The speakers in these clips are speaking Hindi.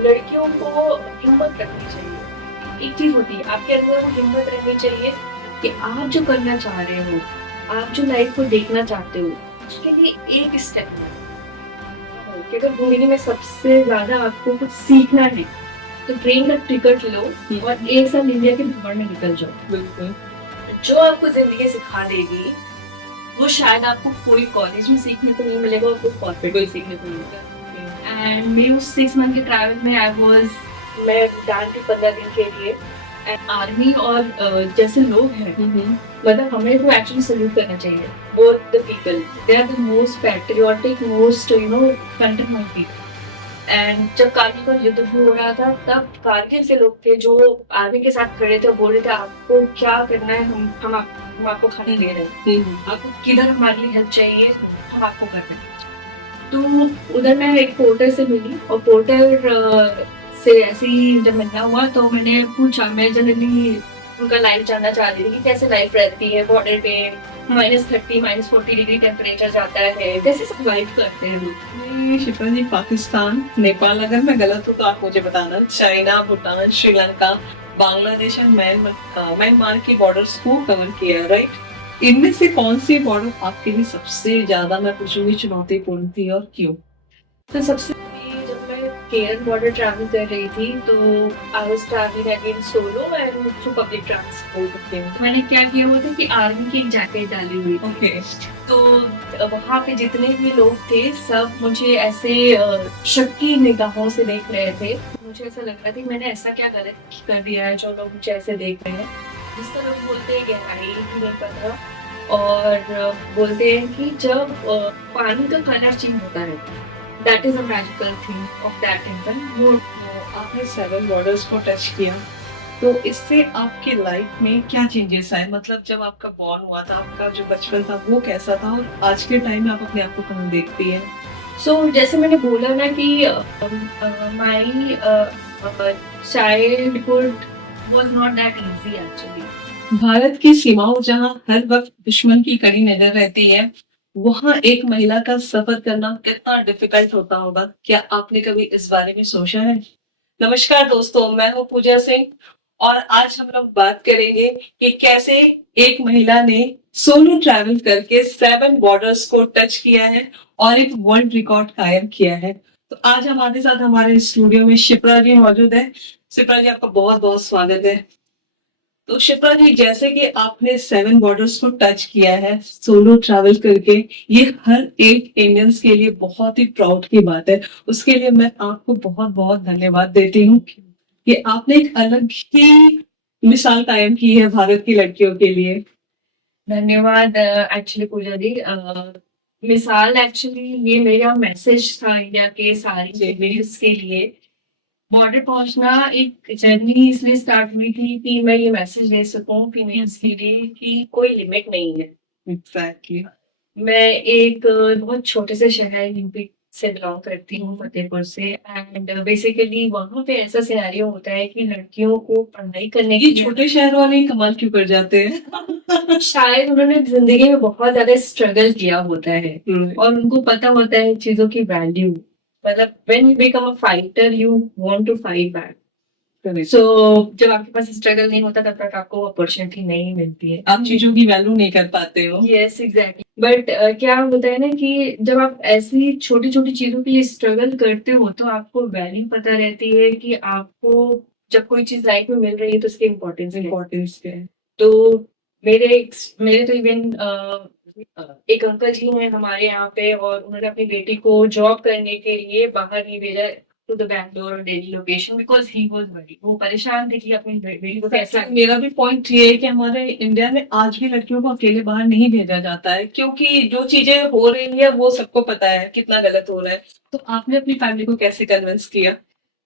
लड़कियों को हिम्मत रखनी चाहिए। एक चीज़ होती है, आपके अंदर वो हिम्मत रहनी चाहिए कि आप जो करना चाह रहे हो, आप जो लाइफ़ को देखना चाहते हो, उसके लिए एक स्टेप लो कि अगर ज़िंदगी में सबसे ज़्यादा आपको कुछ सीखना है, तो ट्रेन का टिकट लो और एक साल इंडिया के भ्रमण में निकल जाओ। बिल्कुल। जो आपको ज़िंदगी सिखा देगी, वो शायद आपको कोई कॉलेज में सीखने को नहीं मिलेगा और कोई कॉर्पोरेट में सीखने को नहीं मिलेगा। एंड मेरे उस 6 मंथ के ट्रैवल में मैं भूटान थी 15 दिन के लिए। एंड आर्मी और जैसे लोग हैं, मतलब हमें तो एक्चुअली सैल्यूट करना चाहिए। Both the people, they are the most patriotic, most countryman people. And जब कारगिल का युद्ध भी हो रहा था, तब कारगिल के लोग थे जो आर्मी के साथ खड़े थे और बोल रहे थे आपको क्या करना है, हम आपको खाने दे रहे हैं, आपको किधर हमारे लिए हेल्प चाहिए, हम आपको कर रहे हैं। तो उधर मैं एक पोर्टर से मिली और पोर्टर से ऐसे ही जब मिलना हुआ तो मैंने पूछा, मैं जनरली उनका लाइफ जानना चाह रही थी कि कैसे लाइफ रहती है बॉर्डर पे, -30 -40 डिग्री टेम्परेचर जाता है, कैसे सर्वाइव करते हैं लोग। नहीं शिप्रा जी, पाकिस्तान, नेपाल, अगर मैं गलत हूँ तो आप मुझे बताना, चाइना, भूटान, श्रीलंका, बांग्लादेश और म्यांमार के बॉर्डर्स को कवर किया, राइट? इनमें से कौन सी बॉर्डर आपके लिए सबसे ज्यादा, मैं पूछूंगी, चुनौतीपूर्ण थी और क्यों? तो सबसे पहले जब मैं केरल बॉर्डर ट्रैवल कर रही थी तो I was travelling again solo and through public transport. तो मैंने क्या किया हुआ था कि आर्मी की एक जैकेट डाली हुई थी। ओके। तो वहाँ पे जितने भी लोग थे सब मुझे ऐसे शक की निगाहों से देख रहे थे। मुझे ऐसा लग रहा था कि मैंने ऐसा क्या गलत कर दिया है जो लोग मुझे ऐसे देख रहे हैं। जिसका लोग बोलते हैं गहराई की नहीं पता, और बोलते हैं कि जब पानी का कलर चेंज होता है, that is a magical thing of that temple. वो आपने 7 बॉर्डर्स को टच किया, तो इससे आपके लाइफ में क्या चेंजेस आए? मतलब जब आपका बॉर्न हुआ था, आपका जो बचपन था वो कैसा था, और आज के टाइम में आप अपने आप को कहाँ देखती हैं? जैसे मैंने बोला ना कि my childhood was not that easy actually. Bharat की सीमाओं जहाँ हर वक्त दुश्मन की कड़ी नजर रहती है, वहाँ एक महिला का सफर करना कितना डिफिकल्ट होता होगा, क्या आपने कभी इस बारे में सोचा है? नमस्कार दोस्तों, मैं हूँ पूजा सिंह, और आज हम लोग बात करेंगे कि कैसे एक महिला ने सोलो ट्रैवल करके 7 बॉर्डर्स को टच किया है और एक वर्ल्ड रिकॉर्ड कायम किया है। तो आज हमारे साथ हमारे स्टूडियो में शिप्रा जी मौजूद है। शिप्रा जी, आपका बहुत बहुत स्वागत है। तो शिप्रा जी, जैसे कि आपने 7 बॉर्डर्स को टच किया है सोलो ट्रैवल करके, ये हर एक इंडियंस के लिए बहुत ही प्राउड की बात है। उसके लिए मैं आपको बहुत बहुत धन्यवाद देती हूँ कि आपने एक अलग ही मिसाल कायम की है भारत की लड़कियों के लिए। धन्यवाद एक्चुअली पूजा जी। मिसाल एक्चुअली ये मेरा मैसेज था इंडिया के सारी फीमेल्स के लिए। बॉर्डर पहुंचना एक जर्नी इसलिए स्टार्ट हुई थी कि मैं ये मैसेज दे सकूं फीमेल्स के लिए कि कोई लिमिट नहीं है। एग्जैक्टली। मैं एक बहुत छोटे से शहर यूपी से बिलोंग करती हूँ, फतेहपुर से। एंड बेसिकली वहाँ पे ऐसा सिनेरियो होता है कि लड़कियों को पढ़ाई करने ये के छोटे शहर वाले ही कमाल क्यों कर जाते हैं? शायद उन्होंने जिंदगी में बहुत ज्यादा स्ट्रगल किया होता है और उनको पता होता है चीजों की वैल्यू। मतलब when you become a fighter you want to fight back. So जब आपके पास स्ट्रगल नहीं होता तब तक आपको अपॉर्चुनिटी नहीं मिलती है, आप चीजों की वैल्यू नहीं कर पाते हो। Yes exactly. बट क्या होता है ना कि जब आप ऐसी छोटी छोटी चीजों के लिए स्ट्रगल करते हो तो आपको वैल्यू पता रहती है कि आपको जब कोई चीज लाइफ में मिल रही है तो उसकी इम्पोर्टेंस क्या है। तो मेरे तो इवन एक अंकल जी हैं हमारे यहाँ पे और उन्होंने अपनी बेटी को जॉब करने के लिए बाहर नहीं भेजा टू द बैंगलोर और Delhi location because he was worried. वो परेशान थे कि अपनी बेटी को कैसा। मेरा भी पॉइंट ये है कि हमारे इंडिया में आज भी लड़कियों को अकेले बाहर नहीं भेजा जाता है, क्योंकि जो चीजें हो रही है वो सबको पता है कितना गलत हो रहा है। तो आपने अपनी फैमिली को कैसे कन्विंस किया?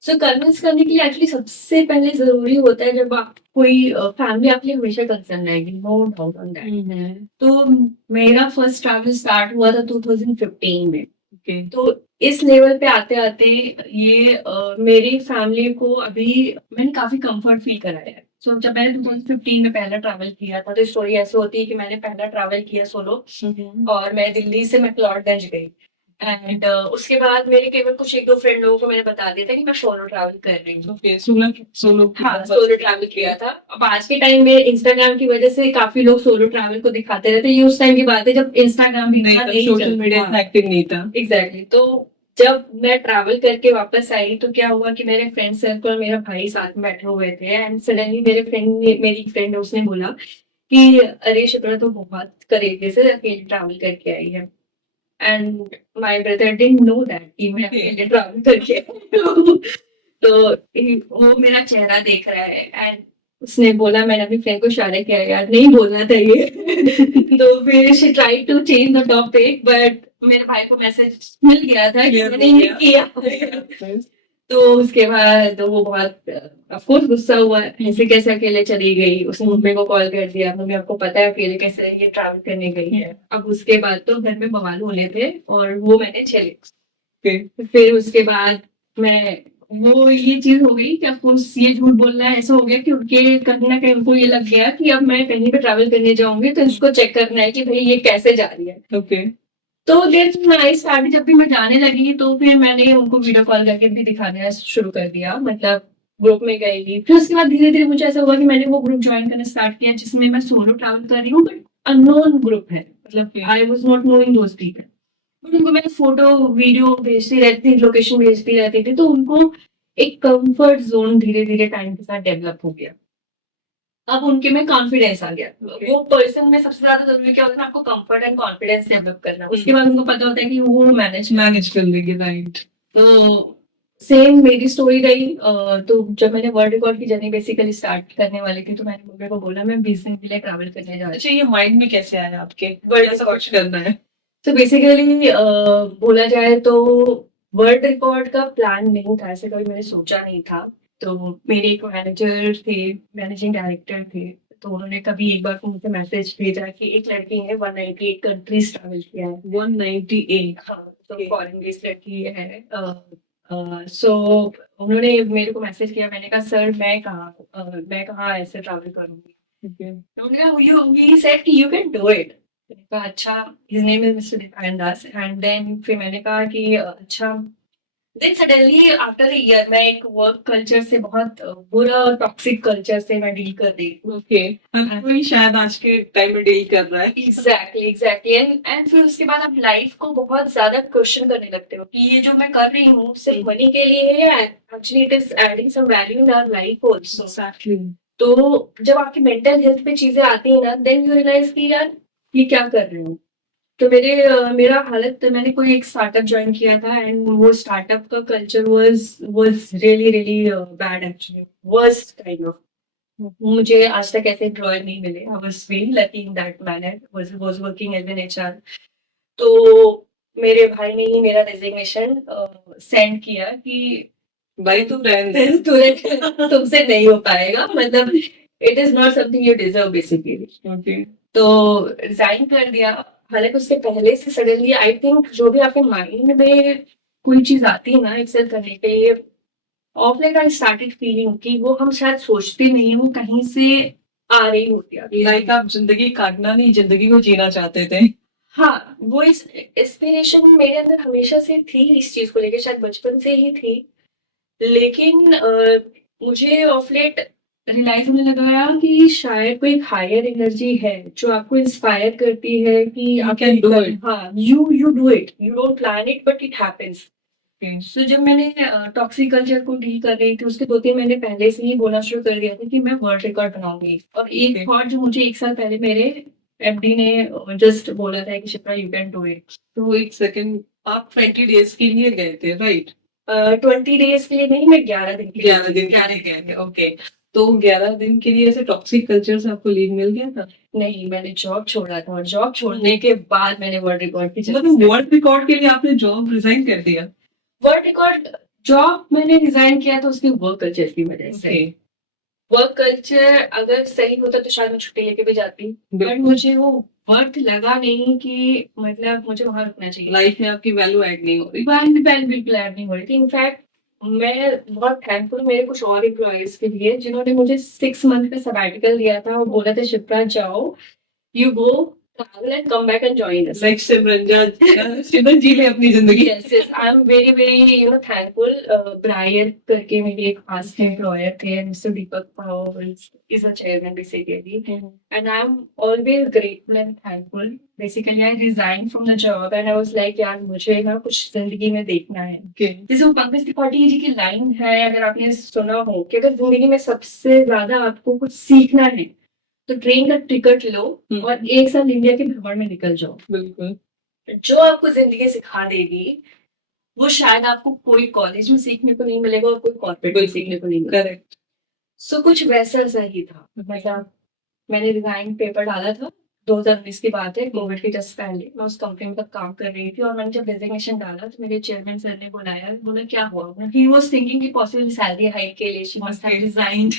कन्विंस करने के लिए एक्चुअली सबसे पहले जरूरी होता है जब आप कोई फैमिली आपके लिए हमेशा कंसर्न रहेगी, नो डाउट ऑन दैट। तो मेरा फर्स्ट ट्रैवल स्टार्ट हुआ था 2015 में। तो इस लेवल पे आते आते ये मेरी फैमिली को अभी मैंने काफी कंफर्ट फील कराया है। जब मैंने 2015 में पहला ट्रैवल किया था तो स्टोरी ऐसे होती है कि मैंने पहला ट्रैवल किया सोलो और मैं दिल्ली से मैक्लोडगंज गई। एंड उसके बाद मेरे केवल कुछ एक दो फ्रेंड लोगों को मैंने बता दिया था कि मैं सोलो ट्रैवल कर रही हूँ। ओके, सोलो सोलो हाँ, सोलो ट्रैवल किया था। अब आज के टाइम में इंस्टाग्राम की वजह से काफी लोग सोलो ट्रैवल को दिखाते रहते हैं। ये उस टाइम की बात है जब इंस्टाग्राम भी नहीं इतना था, नहीं सोशल चलता। मीडिया इतना एक्टिव नहीं था। एग्जैक्टली। तो जब मैं ट्रैवल करके वापस आई तो क्या हुआ कि मेरे फ्रेंड सर्कल और मेरा भाई साथ में बैठे हुए थे एंड सडनली मेरे फ्रेंड ने मेरी फ्रेंड उसने बोला कि अरे शिप्रा तो बहुत करेजे से अकेले ट्रैवल करके आई है। And my brother didn't know that कि मैं Okay. अकेले ट्रैवल करके आई हूँ। तो वो मेरा चेहरा देख रहा है एंड उसने बोला, मैंने अपनी फ्रेंड को इशारा किया यार नहीं बोलना था ये। तो फिर she try to change the topic but मेरे भाई को मैसेज मिल गया था कि Clear मैंने हो ये गया। किया। तो उसके बाद वो बहुत ऑफ कोर्स गुस्सा हुआ, ऐसे कैसे अकेले चली गई। उसने मम्मी को कॉल कर दिया, मम्मी आपको पता है अकेले कैसे ये ट्रैवल करने गई है। अब उसके बाद तो घर में बवाल होने थे और वो मैंने झेले। फिर उसके बाद मैं वो ये चीज हो गई कि ऑफकोर्स ये झूठ बोलना ऐसा हो गया कि उनके कहीं ना कहीं उनको ये लग गया कि अब मैं कहीं पे ट्रैवल करने जाऊंगी तो इसको चेक करना है कि भाई ये कैसे जा रही है। ओके। तो देन आई स्टार्ट, जब भी मैं जाने लगी तो फिर मैंने उनको वीडियो कॉल करके भी दिखाना शुरू कर दिया, मतलब ग्रुप में गई। फिर उसके बाद धीरे धीरे मुझे ऐसा हुआ कि मैंने वो ग्रुप ज्वाइन करना स्टार्ट किया जिसमें मैं सोलो ट्रैवल कर रही हूँ बट अननोन ग्रुप है, मतलब I was not knowing those people. But उनको मैंने फोटो वीडियो भेजती रहती थी, लोकेशन भेजती रहती थी, तो उनको एक कंफर्ट जोन धीरे धीरे टाइम के साथ डेवलप हो गया। अब उनके में कॉन्फिडेंस आ गया। वो पर्सन में सबसे ज्यादा जरूरी क्या होता है, आपको कंफर्ट एंड कॉन्फिडेंस डेवलप करना। उसके बाद उनको पता होता है कि वो मैनेज कर लेंगे, राइट। तो सेम मेरी स्टोरी रही। तो जब मैंने वर्ल्ड रिकॉर्ड की जर्नी बेसिकली स्टार्ट करने वाली थी तो मैंने मम्मी को बोला मैं 20 दिन के लिए ट्रैवल करने जा रही अच्छा, ये माइंड में कैसे आया आपके वर्ल्ड ऐसा रिकॉर्ड कुछ करना है? तो बेसिकली बोला जाए तो वर्ल्ड रिकॉर्ड का प्लान नहीं था, ऐसे कभी मैंने सोचा नहीं था। तो मेरे एक मैनेजर थे, मैनेजिंग डायरेक्टर थे, तो उन्होंने कभी एक बार को मुझे मैसेज भेजा कि एक लड़की ने 198 कंट्रीज ट्रैवल किया है। 198। हाँ, तो फॉरेन बेस्ड लड़की है। सो उन्होंने मेरे को मैसेज किया, मैंने कहा सर मैं कहाँ ऐसे ट्रैवल करूंगी। ओके। तो उन्होंने कहा यू ही सेड कि यू कैन डू इट। मैंने कहा अच्छा, his name is mister Dipayan Das. And then फिर मैंने कहा कि अच्छा। Then suddenly after a year मैं एक वर्क कल्चर से बहुत बुरा और टॉक्सिक कल्चर से मैं डील कर रही हूँ। ओके, कोई शायद आज के टाइम में डील कर रहा है। एग्जैक्टली एंड फिर उसके बाद आप लाइफ को बहुत ज्यादा क्वेश्चन करने लगते हो कि ये जो मैं कर रही हूँ सिर्फ मनी के लिए है या actually it is adding some value in our life also. Exactly. तो जब आपकी मेंटल हेल्थ पे चीजें आती है ना, देन यू रियलाइज कि यार ये क्या कर रहे हो। तो मेरा हालत, मैंने कोई एक स्टार्टअप ज्वाइन किया था एंड वो स्टार्टअप का culture was really really bad, actually worst kind of. मुझे आज तक ऐसे एम्प्लॉयर नहीं मिले। I was very lucky in that manner, was working as an HR. तो मेरे भाई ने ही मेरा रेजिग्नेशन सेंड किया कि भाई तुम रहने दे। तुमसे नहीं हो पाएगा, मतलब it is not something you deserve basically. Okay. तो रिजाइन कर दिया। हालांकि उससे पहले से सडनली आई थिंक जो भी आपके माइंड में कोई चीज आती है ना एक्सेल करने के लिए, of like I started feeling कि वो हम शायद सोचते नहीं है, वो कहीं से आ रही होती है। लाइक आप जिंदगी काटना नहीं, जिंदगी को जीना चाहते थे। हाँ, वो इस इंस्पिरेशन मेरे अंदर हमेशा से थी, इस चीज को लेकर शायद बचपन से ही थी। लेकिन मुझे ऑफ लेट रियलाइज होने लगा यार कि शायद कोई हायर एनर्जी है जो आपको इंस्पायर करती है कि आप can do it. हाँ, you do it, you don't plan it but it happens. तो जब मैंने टॉक्सिक कल्चर को डील कर रही थी उसके 2-3 महीने पहले से ही बोलना शुरू कर दिया था कि मैं वर्ल्ड रिकॉर्ड बनाऊंगी। और एक थॉट जो मुझे 1 साल पहले मेरे एमडी ने जस्ट बोला था कि Shipra you can do it. तो एक सेकंड, आप 20 डेज के लिए गए थे, राइट? 20 डेज के लिए नहीं, मैं 11 दिन के लिए 11 दिन के लिए गए थे, ओके। तो 11 दिन के लिए ऐसे टॉक्सिक कल्चर से आपको लीव मिल गया था? नहीं, मैंने जॉब छोड़ा था और जॉब छोड़ने के बाद मैंने वर्ल्ड रिकॉर्ड की मतलब वर्ल्ड रिकॉर्ड के लिए आपने जॉब रिजाइन कर दिया? वर्ल्ड रिकॉर्ड जॉब मैंने रिजाइन किया था उसकी वर्क कल्चर की वजह से। वर्क कल्चर अगर सही होता तो शायद मैं छुट्टी लेके भी जाती, बट मुझे वो वर्थ लगा नहीं कि मतलब मुझे वहां रुकना चाहिए। लाइफ में आपकी वैल्यू ऐड नहीं हो रही? बिल्कुल ऐड नहीं हो रही थी। इनफैक्ट मैं बहुत थैंकफुल मेरे कुछ और एम्प्लॉयज के लिए जिन्होंने मुझे 6 मंथ का सबैटिकल दिया था और बोला था शिप्रा जाओ, you go travel and come back and join us. Like Simran ji ले अपनी जिंदगी। Yes, I'm very thankful. Brian करके मेरे एक past employer थे, Mr. Deepak Pao is a chairman basically, and I'm always grateful and thankful. Basically, I resigned from the job and I was like, यार मुझे ना कुछ जिंदगी में देखना है। जैसे वो पंकज त्रिपाठी जी की लाइन है, अगर आपने सुना हो कि अगर जिंदगी में सबसे ज्यादा आपको कुछ सीखना है तो ट्रेन का टिकट लो और एक साल इंडिया के भ्रमण में निकल जाओ। बिल्कुल। जो आपको जिंदगी सिखा देगी वो शायद आपको कोई कॉलेज में सीखने को नहीं मिलेगा और कोई कॉर्पोरेट में सीखने को नहीं मिलेगा। करेक्ट। सो कुछ वैसा सा ही था। मतलब मैंने रिजाइन पेपर डाला था, 2019 की बात है, कोविड के जस्ट पहले। मैं उस कंपनी में तब काम कर रही थी और मैंने जब रेजिग्नेशन डाला तो मेरे चेयरमैन सर ने बुलाया, बोला क्या हुआ? ही वाज थिंकिंग कि पॉसिबल सैलरी हाइक के लिए शी मस्ट हैव रिजाइन्ड।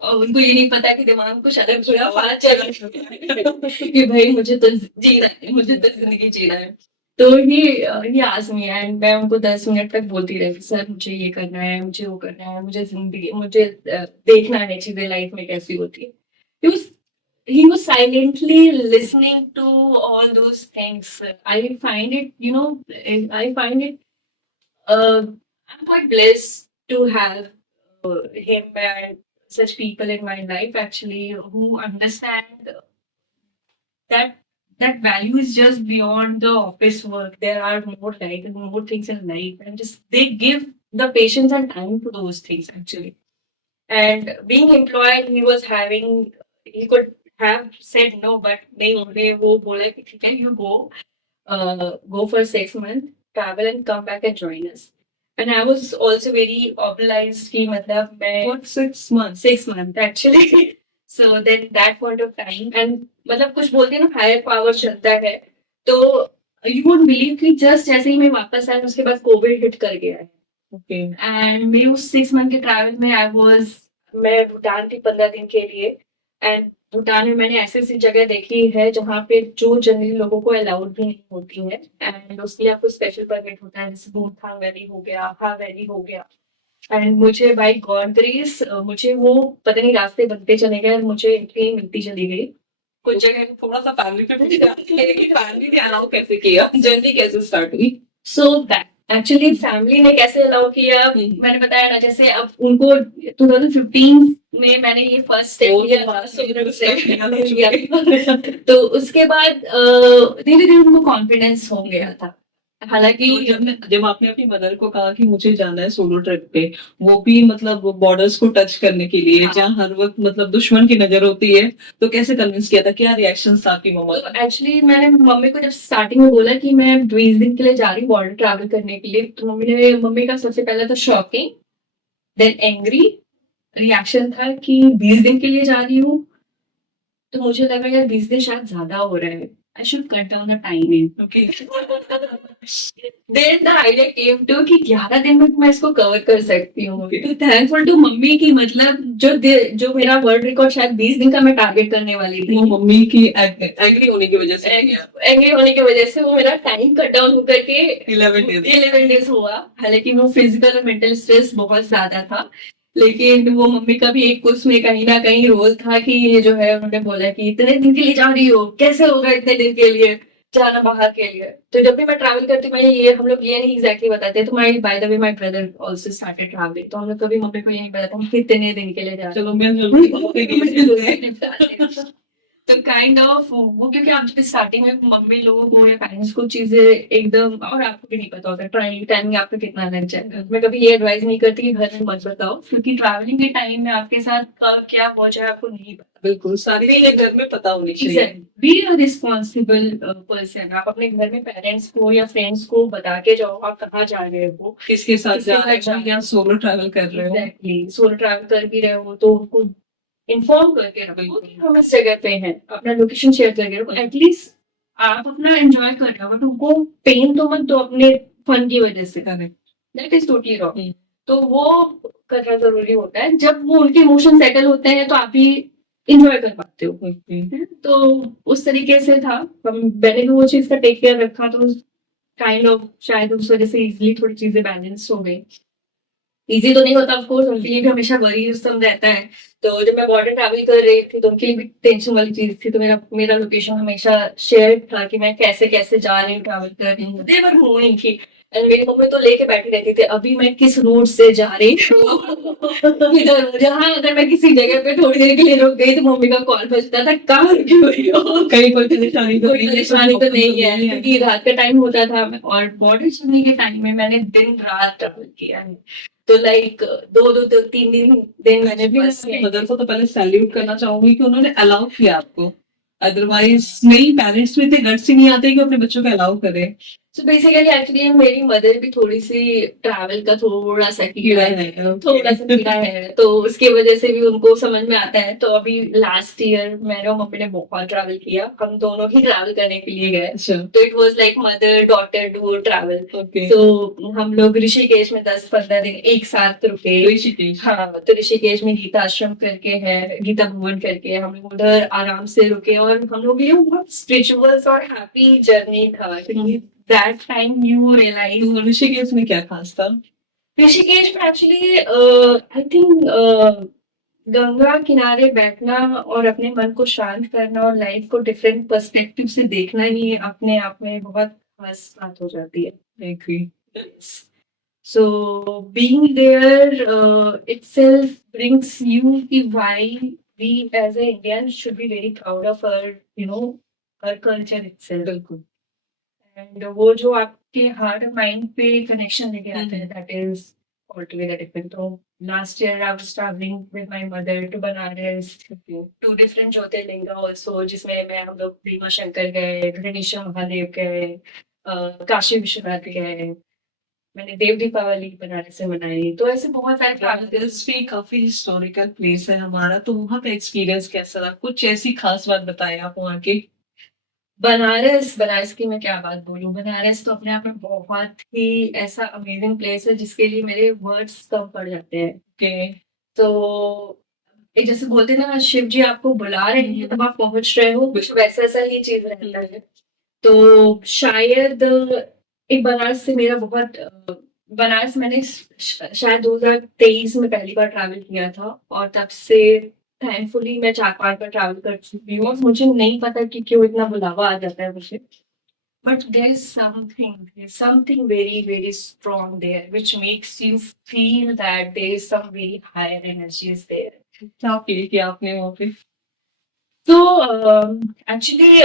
और उनको ये नहीं पता कि दिमाग में कुछ अलग जुड़ा फाला चल रहा है कि भाई मुझे तो जीना है, मुझे तो जिंदगी जीना है। तो ये आस्क्ड मी एंड मैं उनको 10 मिनट तक बोलती रही, सर मुझे ये करना है, मुझे वो करना है, मुझे जिंदगी, मुझे देखना है चीजें लाइफ में कैसी होती है। He was silently listening to all those things. I find it, I'm quite blessed to have him and such people in my life actually who understand that value is just beyond the office work. There are more things in life, and just they give the patience and time to those things actually. And being employed, he could have said no, but नहीं, उन्होंने वो बोला कि ठीक है, you go for 6 months, travel and come back and join us. And I was also very obliged कि मतलब मैं What 6 months? 6 months actually. So then that point of time, and मतलब कुछ बोलते हैं ना हायर पावर चलता है, तो you won't believe कि just जैसे ही मैं वापस आई उसके बाद कोविड हिट कर गया है। Okay. एंड मेरे उस 6 मंथ के ट्रैवल में मैं भूटान थी 15 दिन के लिए। एंड भूटान में मैंने ऐसी ऐसी जगह देखी है जहाँ पे जो जनरली लोगों को अलाउड भी नहीं होती है, एंड उसके लिए आपको स्पेशल परमिट होता है, जैसे बूथांग वैली हो गया, हा वैली हो गया। एंड मुझे बाय गॉड ग्रेस मुझे वो पता नहीं रास्ते बनते चले गए और मुझे एंट्री मिलती चली गई। कुछ जगह थोड़ा सा फैमिली फैमिली ने अलाउ कैसे किया, जर्नी कैसे स्टार्ट हुई? सो दैट एक्चुअली फैमिली ने कैसे अलाउ किया, मैंने बताया ना, जैसे अब उनको 2015 में मैंने ये फर्स्ट स्टेप लिया तो उसके बाद धीरे धीरे उनको कॉन्फिडेंस हो गया था। हालांकि जब आपने अपनी मदर को कहा कि मुझे जाना है सोलो ट्रिप पे, वो भी मतलब बॉर्डर्स को टच करने के लिए, जहाँ हर वक्त मतलब दुश्मन की नजर होती है, तो कैसे कन्विंस किया था? क्या रिएक्शन था आपकी मम्मा का? तो एक्चुअली मैंने मम्मी को जब स्टार्टिंग में बोला कि मैं 20 दिन के लिए जा रही हूँ बॉर्डर ट्रैवल करने के लिए, तो मम्मी का सबसे पहले तो शॉकिंग, देन एंग्री रिएक्शन था कि 20 दिन के लिए जा रही हूँ। तो मुझे लगा यार 20 दिन शायद ज्यादा हो रहा है, I should cut down the timing. Okay. Then the idea came to कि 11 दिन में मैं इसको कवर कर सकती हूँ। तो थैंकफुल टू मम्मी की, मतलब जो मेरा वर्ल्ड रिकॉर्ड शायद 20 दिन का मैं टारगेट करने वाली थी, वो मम्मी की एग्री होने की वजह से वो मेरा टाइम कट डाउन होकर के 11 डेज हुआ। हालांकि वो फिजिकल और मेंटल स्ट्रेस बहुत ज्यादा था, लेकिन वो मम्मी का भी एक उसमें कहीं ना कहीं रोल था कि ये जो है, उन्होंने बोला कि इतने दिन के लिए जा रही हो, कैसे होगा इतने दिन के लिए जाना बाहर के लिए। तो जब भी मैं ट्रैवल करती हूँ, हम लोग ये नहीं एग्जैक्टली बताते, तो by the way my brother also started travelling, तो हम लोग कभी मम्मी को ये नहीं बताते हम कितने दिन के लिए जा रहे हैं। तो काइंड ऑफ वो, क्योंकि आप जब स्टार्टिंग में मम्मी लोगों को या पेरेंट्स को चीजें एकदम, और आपको भी नहीं पता होता टाइमिंग आपका कितना लग जाएगा। मैं कभी ये एडवाइस नहीं करती कि घर में मत बताओ, क्योंकि ट्रैवलिंग के टाइम में आपके साथ कब क्या हो जाए आपको नहीं पता। बिल्कुल, सारी चीजें घर में पता होनी चाहिए। Be a responsible person. आप अपने घर में पेरेंट्स को या फ्रेंड्स को बता के जाओ आप कहाँ जा रहे हो, किसके साथ जा रहे हो, या सोलो ट्रैवल कर रहे हो। एग्जैक्टली, सोलो ट्रैवल कर भी रहे हो तो उनको इन्फॉर्म करके रखो कि हम इस जगह पे हैं, अपना लोकेशन शेयर करके रखो। एटलीस्ट आप अपना एंजॉय कर रहे हो, बट उनको पेन तो मत दो अपने फन की वजह से। That is totally wrong. तो वो करना जरूरी होता है। जब वो उनके इमोशन सेटल होते हैं तो आप भी इंजॉय कर पाते हो। तो उस तरीके से था, मैंने भी वो चीज का टेक केयर रखा, तो काइंड ऑफ शायद उस वजह से इजिली थोड़ी चीजें बैलेंस हो गई। इजी तो नहीं होता ऑफ कोर्स, उनके लिए भी हमेशा वरी सम रहता है। तो जब मैं बॉर्डर ट्रैवल कर रही थी तो उनके लिए भी टेंशन वाली चीज थी, तो मेरा मेरा लोकेशन हमेशा शेयर था कि मैं कैसे कैसे जा रही हूँ, ट्रैवल कर रही हूँ। दे वर मूविंग की एंड मेरी मम्मी तो लेके बैठी रहती थी, अभी मैं किस रूट से जा रही हूँ इधर जहाँ अगर मैं किसी जगह पे थोड़ी देर के लिए रुक गई तो मम्मी का कॉल बजता था, कहाँ रुकी हुई हो, कहीं कोई परेशानी तो कोई नहीं है, परेशानी तो नहीं है, नहीं है। क्योंकि रात का टाइम होता था। और बॉर्डर चलने के टाइम में मैंने दिन रात ट्रैवल किया है। तो लाइक दो दो तो 3 दिन मैंने मैं बस अपनी मदर को तो पहले सैल्यूट करना चाहूंगी कि उन्होंने अलाउ किया आपको, अदरवाइज नहीं, पेरेंट्स में इतने गट्स ही नहीं आते कि अपने बच्चों को अलाउ करें। सो बेसिकली एक्चुअली मेरी मदर भी थोड़ी सी ट्रैवल का थोड़ा सा कीड़ा है, थोड़ा सा कीड़ा है, तो उसकी वजह से भी उनको समझ में आता है। तो अभी लास्ट ईयर मैंने और मम्मी ने बहुत ट्रैवल किया, हम दोनों ही ट्रैवल करने के लिए गए। अच्छा, तो it was like mother daughter do travel. Okay. तो हम लोग ऋषिकेश में 10-15 दिन एक साथ रुके। ऋषिकेश, हाँ, तो ऋषिकेश में गीता आश्रम करके है, गीता भवन करके, हम लोग उधर आराम से रुके और हम लोग ये बहुत स्पिरिचुअल और हैप्पी जर्नी था, क्योंकि दैट टाइम यू रियलाइज। तो ऋषिकेश में क्या खास था? ऋषिकेश में एक्चुअली आई थिंक गंगा किनारे बैठना और अपने मन को शांत करना और लाइफ को डिफरेंट पर्सपेक्टिव से देखना ही अपने आप में बहुत खास बात हो जाती है। Agree. So being there itself brings you ki why we as a Indian should be very proud of our, you know, our culture itself. बिल्कुल। And वो जो आपके हार्ट और माइंड पे कनेक्शन लेके आता है, that is altogether different. तो last year I was traveling with my mother to Banaras, to different jyotirlinga also, जिसमें मैं हम लोग भीमा शंकर गए, गणेश महादेव गए, काशी विश्वनाथ गए, मैंने देव दीपावली बनारस से मनाई। तो ऐसे बहुत सारे बनारस भी काफी हिस्टोरिकल प्लेस है हमारा, तो वहाँ का एक्सपीरियंस कैसा रहा? कुछ ऐसी खास बात बताएं आप वहाँ के। बनारस बनारस की मैं क्या बात बोलूं, बनारस तो अपने आप में बहुत ही ऐसा अमेजिंग प्लेस है जिसके लिए मेरे वर्ड्स कम पड़ जाते हैं। ओके। तो एक जैसे बोलते हैं ना, शिव जी आपको बुला रहे हैं तब आप पहुंच रहे हो, कुछ वैसा ऐसा ही चीज रहता है। तो शायद एक बनारस से मेरा बहुत बनारस मैंने शायद 2023 में पहली बार ट्रैवल किया था, और तब से थैंकफुली मैं 4-5 बार ट्रैवल कर चुकी हूँ। मुझे नहीं पता कि क्यों इतना बुलावा आ जाता है मुझे, but there is something very very strong there which makes you feel that there is some very higher energies there. क्या फील किया आपने वहाँ पे? तो एक्चुअली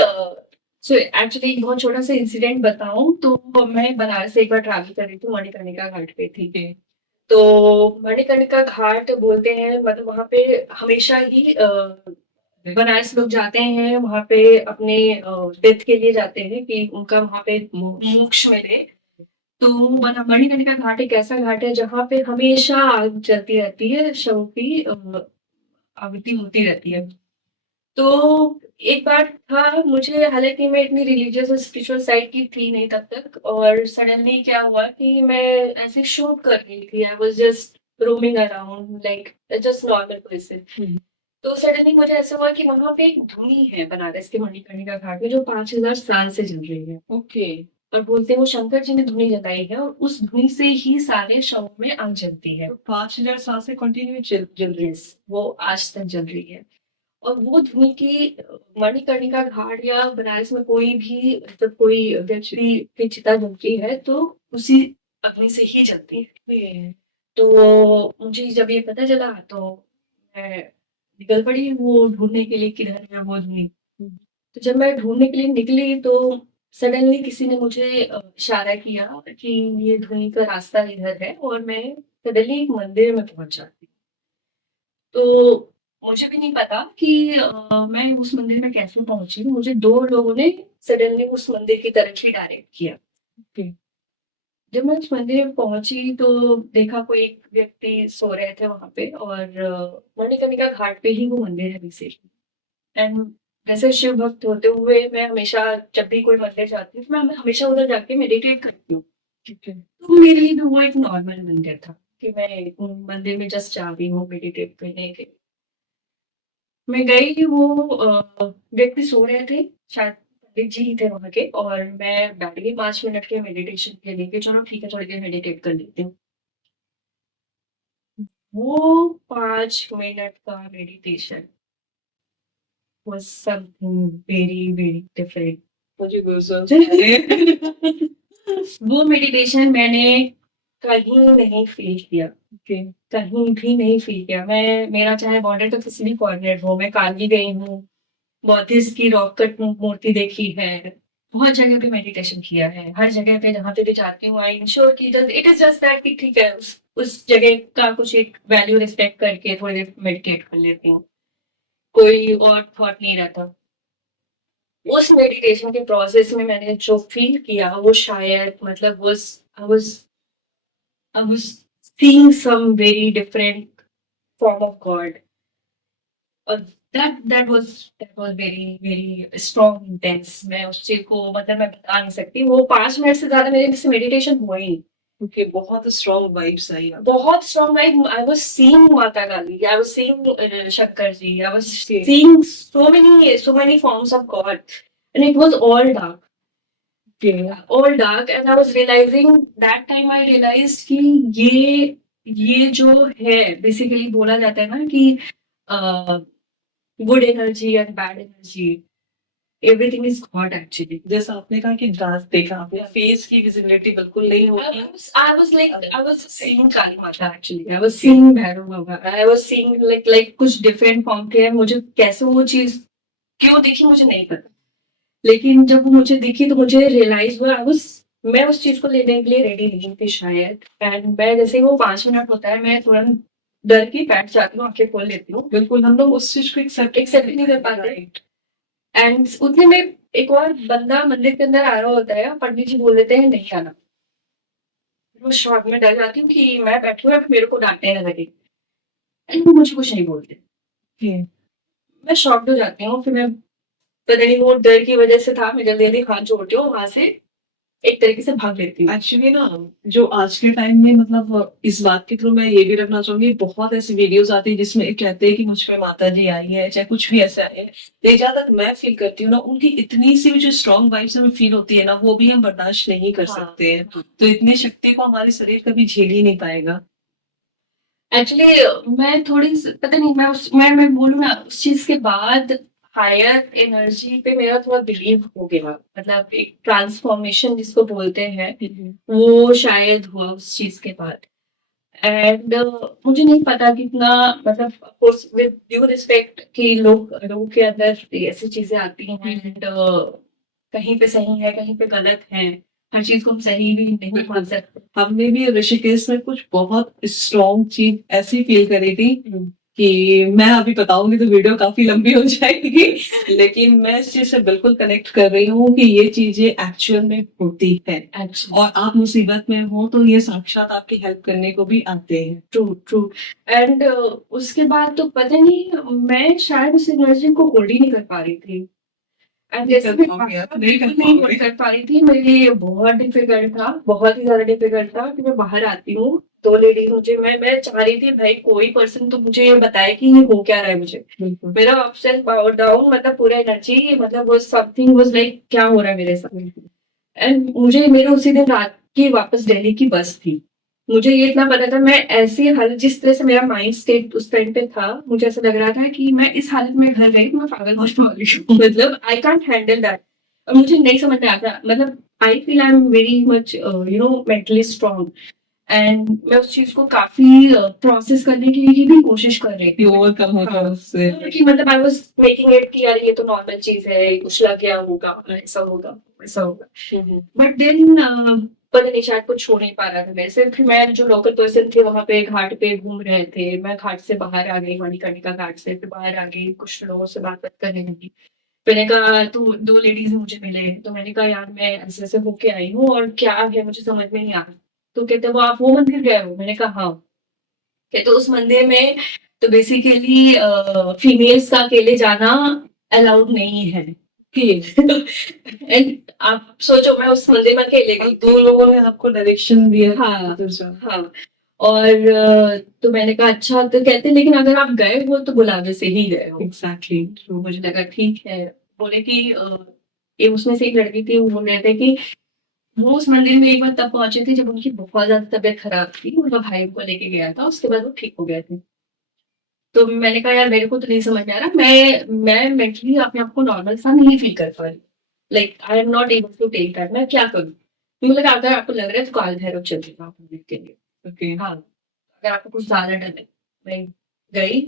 एक्चुअली एक बहुत छोटा सा इंसिडेंट बताऊं तो मैं बनारस से एक बार ट्रैवल कर रही थी, मणिकर्णिका घाट पे थी। तो मणिकर्णिका घाट बोलते हैं, मतलब वहां पे हमेशा ही बनारस लोग जाते हैं, वहां पे अपने डेथ के लिए जाते हैं कि उनका वहां पे मोक्ष मिले। तो मणिकर्णिका घाट एक ऐसा घाट है जहाँ पे हमेशा आग जलती रहती है, शव की आहुति होती रहती है। तो एक बार था, मुझे हालांकि मैं इतनी रिलीजियस और स्पिरिचुअल साइड की थी नहीं तब तक, और सडनली क्या हुआ कि मैं ऐसे शूट कर रही थी, I was just roaming around like just normal person. तो सडनली मुझे ऐसा हुआ कि वहां पे एक धुनी है बनारस के मणिकर्णिका घाट में जो 5,000 साल से जल रही है। ओके। और बोलते हैं वो शंकर जी ने धुनी जलाई है, और उस धुनी से ही सारे शव में आग जलती है। 5,000 साल से कंटिन्यू चल रही है। Yes, वो आज तक जल रही है। और वो धुनी की मणिकर्णिका घाट या बनारस में कोई भी जब कोई व्यक्ति की चिता जलती है तो उसी अग्नि से ही जलती है। तो मुझे जब ये पता चला तो मैं निकल पड़ी वो ढूंढने के लिए, किधर है वो धुनी। तो जब मैं ढूंढने के लिए निकली तो सडनली किसी ने मुझे इशारा किया कि ये धुनी का रास्ता इधर है, और मैं सडनली एक मंदिर में पहुंच जाती। तो मुझे भी नहीं पता कि मैं उस मंदिर में कैसे पहुंची। मुझे 2 लोगों ने सडनली उस मंदिर की तरफ ही डायरेक्ट किया। ओके। जब मैं उस मंदिर में पहुंची तो देखा कोई एक व्यक्ति सो रहे थे वहां पे, और मणिकर्णिका घाट पे ही वो मंदिर है बेसिकली। एंड वैसे शिव भक्त होते हुए मैं हमेशा जब भी कोई मंदिर जाती हूँ मैं हमेशा उधर जाके मेडिटेट करती हूँ। ठीक है। तो मेरे लिए भी वो एक नॉर्मल मंदिर था कि मैं मंदिर में जस्ट जा रही हूँ मेडिटेट करने के। मैं गई, वो व्यक्ति सो रहे थे, शायद पंडित जी ही थे वहाँ के, और मैं बैठ गई 5 मिनट के मेडिटेशन के लिए कि चलो ठीक है थोड़ी देर मेडिटेट कर लेती हूँ। वो 5 मिनट का meditation was something very very different. मुझे goosebumps आ रहे हैं। वो मेडिटेशन मैंने कहीं नहीं फील किया, Okay. कहीं भी नहीं फील किया। मैं मेरा चाहे बॉर्डर का किसी भी कॉर्नर हो, मैं काली गई हूँ, बौद्धिस्ट की रॉक कट मूर्ति देखी है, बहुत जगह पे मेडिटेशन किया है, हर जगह पे जहाँ पे भी जाती हूँ आई इंश्योर कि इट इज जस्ट दैट कि ठीक है उस जगह का कुछ एक वैल्यू रिस्पेक्ट करके थोड़ी देर मेडिटेट कर लेती हूँ, कोई और थॉट नहीं रहता। उस मेडिटेशन के प्रोसेस में मैंने जो फील किया वो शायद मतलब I was seeing some very different form of God. और that was very very strong intense. मैं उस चीज को मतलब मैं बता नहीं सकती। वो 5 मिनट से ज्यादा मेरे से मेडिटेशन हुआ ही नहीं। Okay, बहुत strong vibes आई आपको। बहुत strong like I was seeing माता काली, I was seeing Shankar ji, I was Okay. seeing so many forms of God, and it was all dark. Okay. All dark, and I was realizing that time I realized कि ये जो है बेसिकली बोला जाता है ना कि good energy and bad energy everything is God actually. जैसा आपने कहा कि डांस देखा आपने, फेस की विजिबिलिटी बिल्कुल नहीं होती। I was seeing काली माता actually. I was seeing Bhairav Baba. I was seeing like कुछ different form के। मुझे कैसे वो चीज क्यों देखी मुझे नहीं पता, लेकिन जब वो मुझे दिखी तो मुझे रियलाइज हुआ मैं उस चीज को लेने के लिए रेडी नहीं थी शायद। एंड मैं जैसे ही वो 5 मिनट होता है मैं तुरंत डर के बैठ जाती हूँ, आंखें खोल लेती हूँ। बिल्कुल, हम लोग उस चीज को एक्सेप्ट नहीं कर पाते। एंड उतने में एक और बंदा मंदिर के अंदर आ रहा होता है, पंडित जी बोल देते हैं नहीं आना। वो शॉर्ट में डर जाती हूँ कि मैं बैठी हूँ मेरे को डांटने न लगे, एंड वो मुझे कुछ नहीं बोलते। मैं शॉक्ड हो जाती हूँ। फिर मैं पता नहीं वो डर की वजह से था, मैं जल्दी जल्दी हाथ जोड़ती हूँ वहां से एक तरीके से भाग लेती हूँ। एक्चुअली ना, जो आज के टाइम में मतलब इस बात के थ्रू मैं ये भी रखना चाहूंगी, बहुत ऐसी वीडियोस आती है जिसमें कहते हैं कि मुझ पे माता जी आई है, चाहे कुछ भी ऐसे आए हैं। लेकिन जहाँ तक मैं फील करती हूँ ना, उनकी इतनी सी जो स्ट्रॉन्ग वाइब्स हमें फील होती है ना, वो भी हम बर्दाश्त नहीं कर हाँ, सकते हैं। तो इतनी शक्ति को हमारे शरीर कभी झेल ही नहीं पाएगा। एक्चुअली मैं थोड़ी पता नहीं मैं बोलूँ ना उस चीज के बाद हायर एनर्जी पे मेरा थोड़ा बिलीव हो गया, मतलब एक ट्रांसफॉर्मेशन जिसको बोलते हैं वो शायद हुआ उस चीज के बाद। एंड मुझे नहीं पता कितना मतलब ऑफकोर्स विद ड्यू रिस्पेक्ट कि लोगों के अंदर ऐसी चीजें आती हैं एंड कहीं पे सही है कहीं पे गलत है, हर चीज को हम सही भी नहीं मान सकते। हमने भी ऋषिकेश में कुछ बहुत स्ट्रॉन्ग चीज ऐसी फील करी थी कि मैं अभी बताऊंगी तो वीडियो काफी लंबी हो जाएगी, लेकिन मैं इस चीज से बिल्कुल कनेक्ट कर रही हूँ कि ये चीजें एक्चुअल में होती है। और आप मुसीबत में हो तो ये साक्षात आपकी हेल्प करने को भी आते हैं। True true. एंड उसके बाद तो पता नहीं मैं शायद उस एनर्जी को होल्ड ही नहीं कर पा रही थी। एंड जैसे कर मैं पाओगे आप? नहीं होल्ड कर पा रही थी, मेरे लिए बहुत डिफिकल्ट था, बहुत ही ज्यादा डिफिकल्ट था कि मैं बाहर आती हूँ तो लेडीज मुझे मैं चाह रही थी भाई कोई पर्सन तो मुझे ये बताए कि ये हो क्या रहा है मुझे। मेरा अप्स एंड डाउन मतलब पूरा एनर्जी मतलब वो समथिंग वाज लाइक क्या हो रहा है मेरे साथ। एंड मुझे मेरे उसी दिन रात की वापस दिल्ली की बस थी। मुझे ये इतना पता था मैं ऐसी हालत जिस तरह से मेरा माइंड स्टेट उस टाइम पे था, मुझे ऐसा लग रहा था कि मैं इस हालत में घर गई तो मैं पागल होने वाली हूँ। मतलब आई कांट हैंडल दैट। और मुझे नहीं समझ में आता मतलब I feel I am very much mentally strong. And मैं उस चीज को काफी प्रोसेस करने की भी कोशिश कर रही थी। ओवरकम होगा उससे। कि मतलब आई वाज मेकिंग इट कि यार ये तो नॉर्मल चीज है, कुछ लग गया होगा, ऐसा होगा वैसा होगा। बट देन पता नहीं शायद कुछ हो नहीं पा रहा था मेरे से। फिर मैं जो लोकल पर्सन थे वहां पे घाट पे घूम रहे थे, मैं घाट से बाहर आ गई, मणिकर्णिका घाट से फिर बाहर आ गई, कुछ लोगों से बात करने लगी। मैंने कहा तो 2 लेडीज मुझे मिले तो मैंने कहा यार मैं ऐसे ऐसे होके आई हूँ और क्या है मुझे समझ में नहीं आ रहा। तो कहते वो आप वो मंदिर गए हो? मैंने कहा हाँ। कहते उस मंदिर में तो बेसिकली फीमेल्स का अकेले जाना अलाउड नहीं है। एंड आप सोचो मैं उस मंदिर में अकेले गई, 2 लोगों ने आपको डायरेक्शन दिया। हाँ हाँ। और तो मैंने कहा अच्छा, तो कहते लेकिन अगर आप गए हो तो बुलावे से ही गए हो। एग्जैक्टली। तो मुझे लगा ठीक है। बोले कि ये उसमें से एक लड़की थी, वो बोल रहे थे कि वो उस मंदिर में एक बार तब पहुंचे थे जब उनकी बहुत ज्यादा तबीयत खराब थी, उनका भाई को लेके गया था, उसके बाद वो ठीक हो गए थे। तो मैंने कहा यार मेरे को तो नहीं समझ में आ रहा, मैं मेंटली अपने आप को नॉर्मल सा नहीं फील कर पा रही, like I am not able to take that, मैं क्या करूँ। तो मुझे लगा अगर आपको लग रहा है तो काल भैरव चल जाएगा आप मंदिर के लिए। ओके। हाँ, अगर आपको कुछ ज्यादा डर है। मैं गई,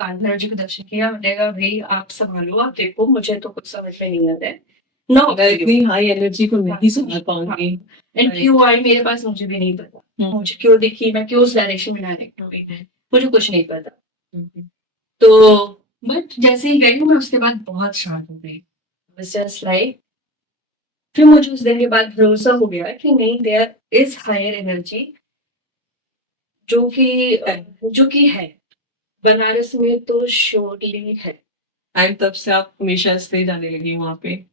काल भैरव जी को दर्शन किया, मैंने कहा भाई आप संभालो, आप देखो, मुझे तो कुछ समझ में नहीं आ रहा है। नो, मैं इतनी हाई एनर्जी को नहीं समझ पाऊंगी। एंड क्यों आई मेरे पास मुझे भी नहीं पता, मुझे क्यों दिखी, मैं क्यों उस डायरेक्शन में डायरेक्ट हुई, मुझे कुछ नहीं पता। तो बट जैसे ही गई मैं उसके बाद बहुत शांत हो गई, बस जस्ट लाइक, फिर मुझे उस दिन के बाद भरोसा हो गया कि नहीं, देयर इज हायर एनर्जी जो कि है बनारस में तो श्योरली है। एंड तब से आप हमेशा इसलिए जाने लगी वहाँ पे।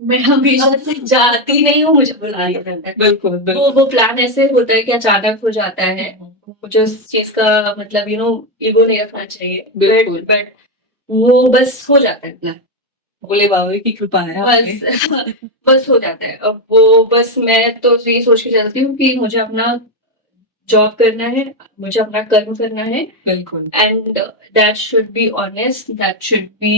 मैं हमेशा से जाती नहीं हूँ, मुझे बुला लिया जाता है। बिल्कुल वो प्लान ऐसे होता है कि अचानक हो जाता है, मुझे उस चीज का मतलब ईगो नहीं रखना चाहिए, बिल्कुल। बट वो बस हो जाता है प्लान, भोले बाबा की कृपा है आप पे। बस बस हो जाता है। अब वो बस मैं तो ये सोच के चलती हूँ कि मुझे अपना जॉब करना है, मुझे अपना कर्म करना है, बिल्कुल। and that should be honest, that should be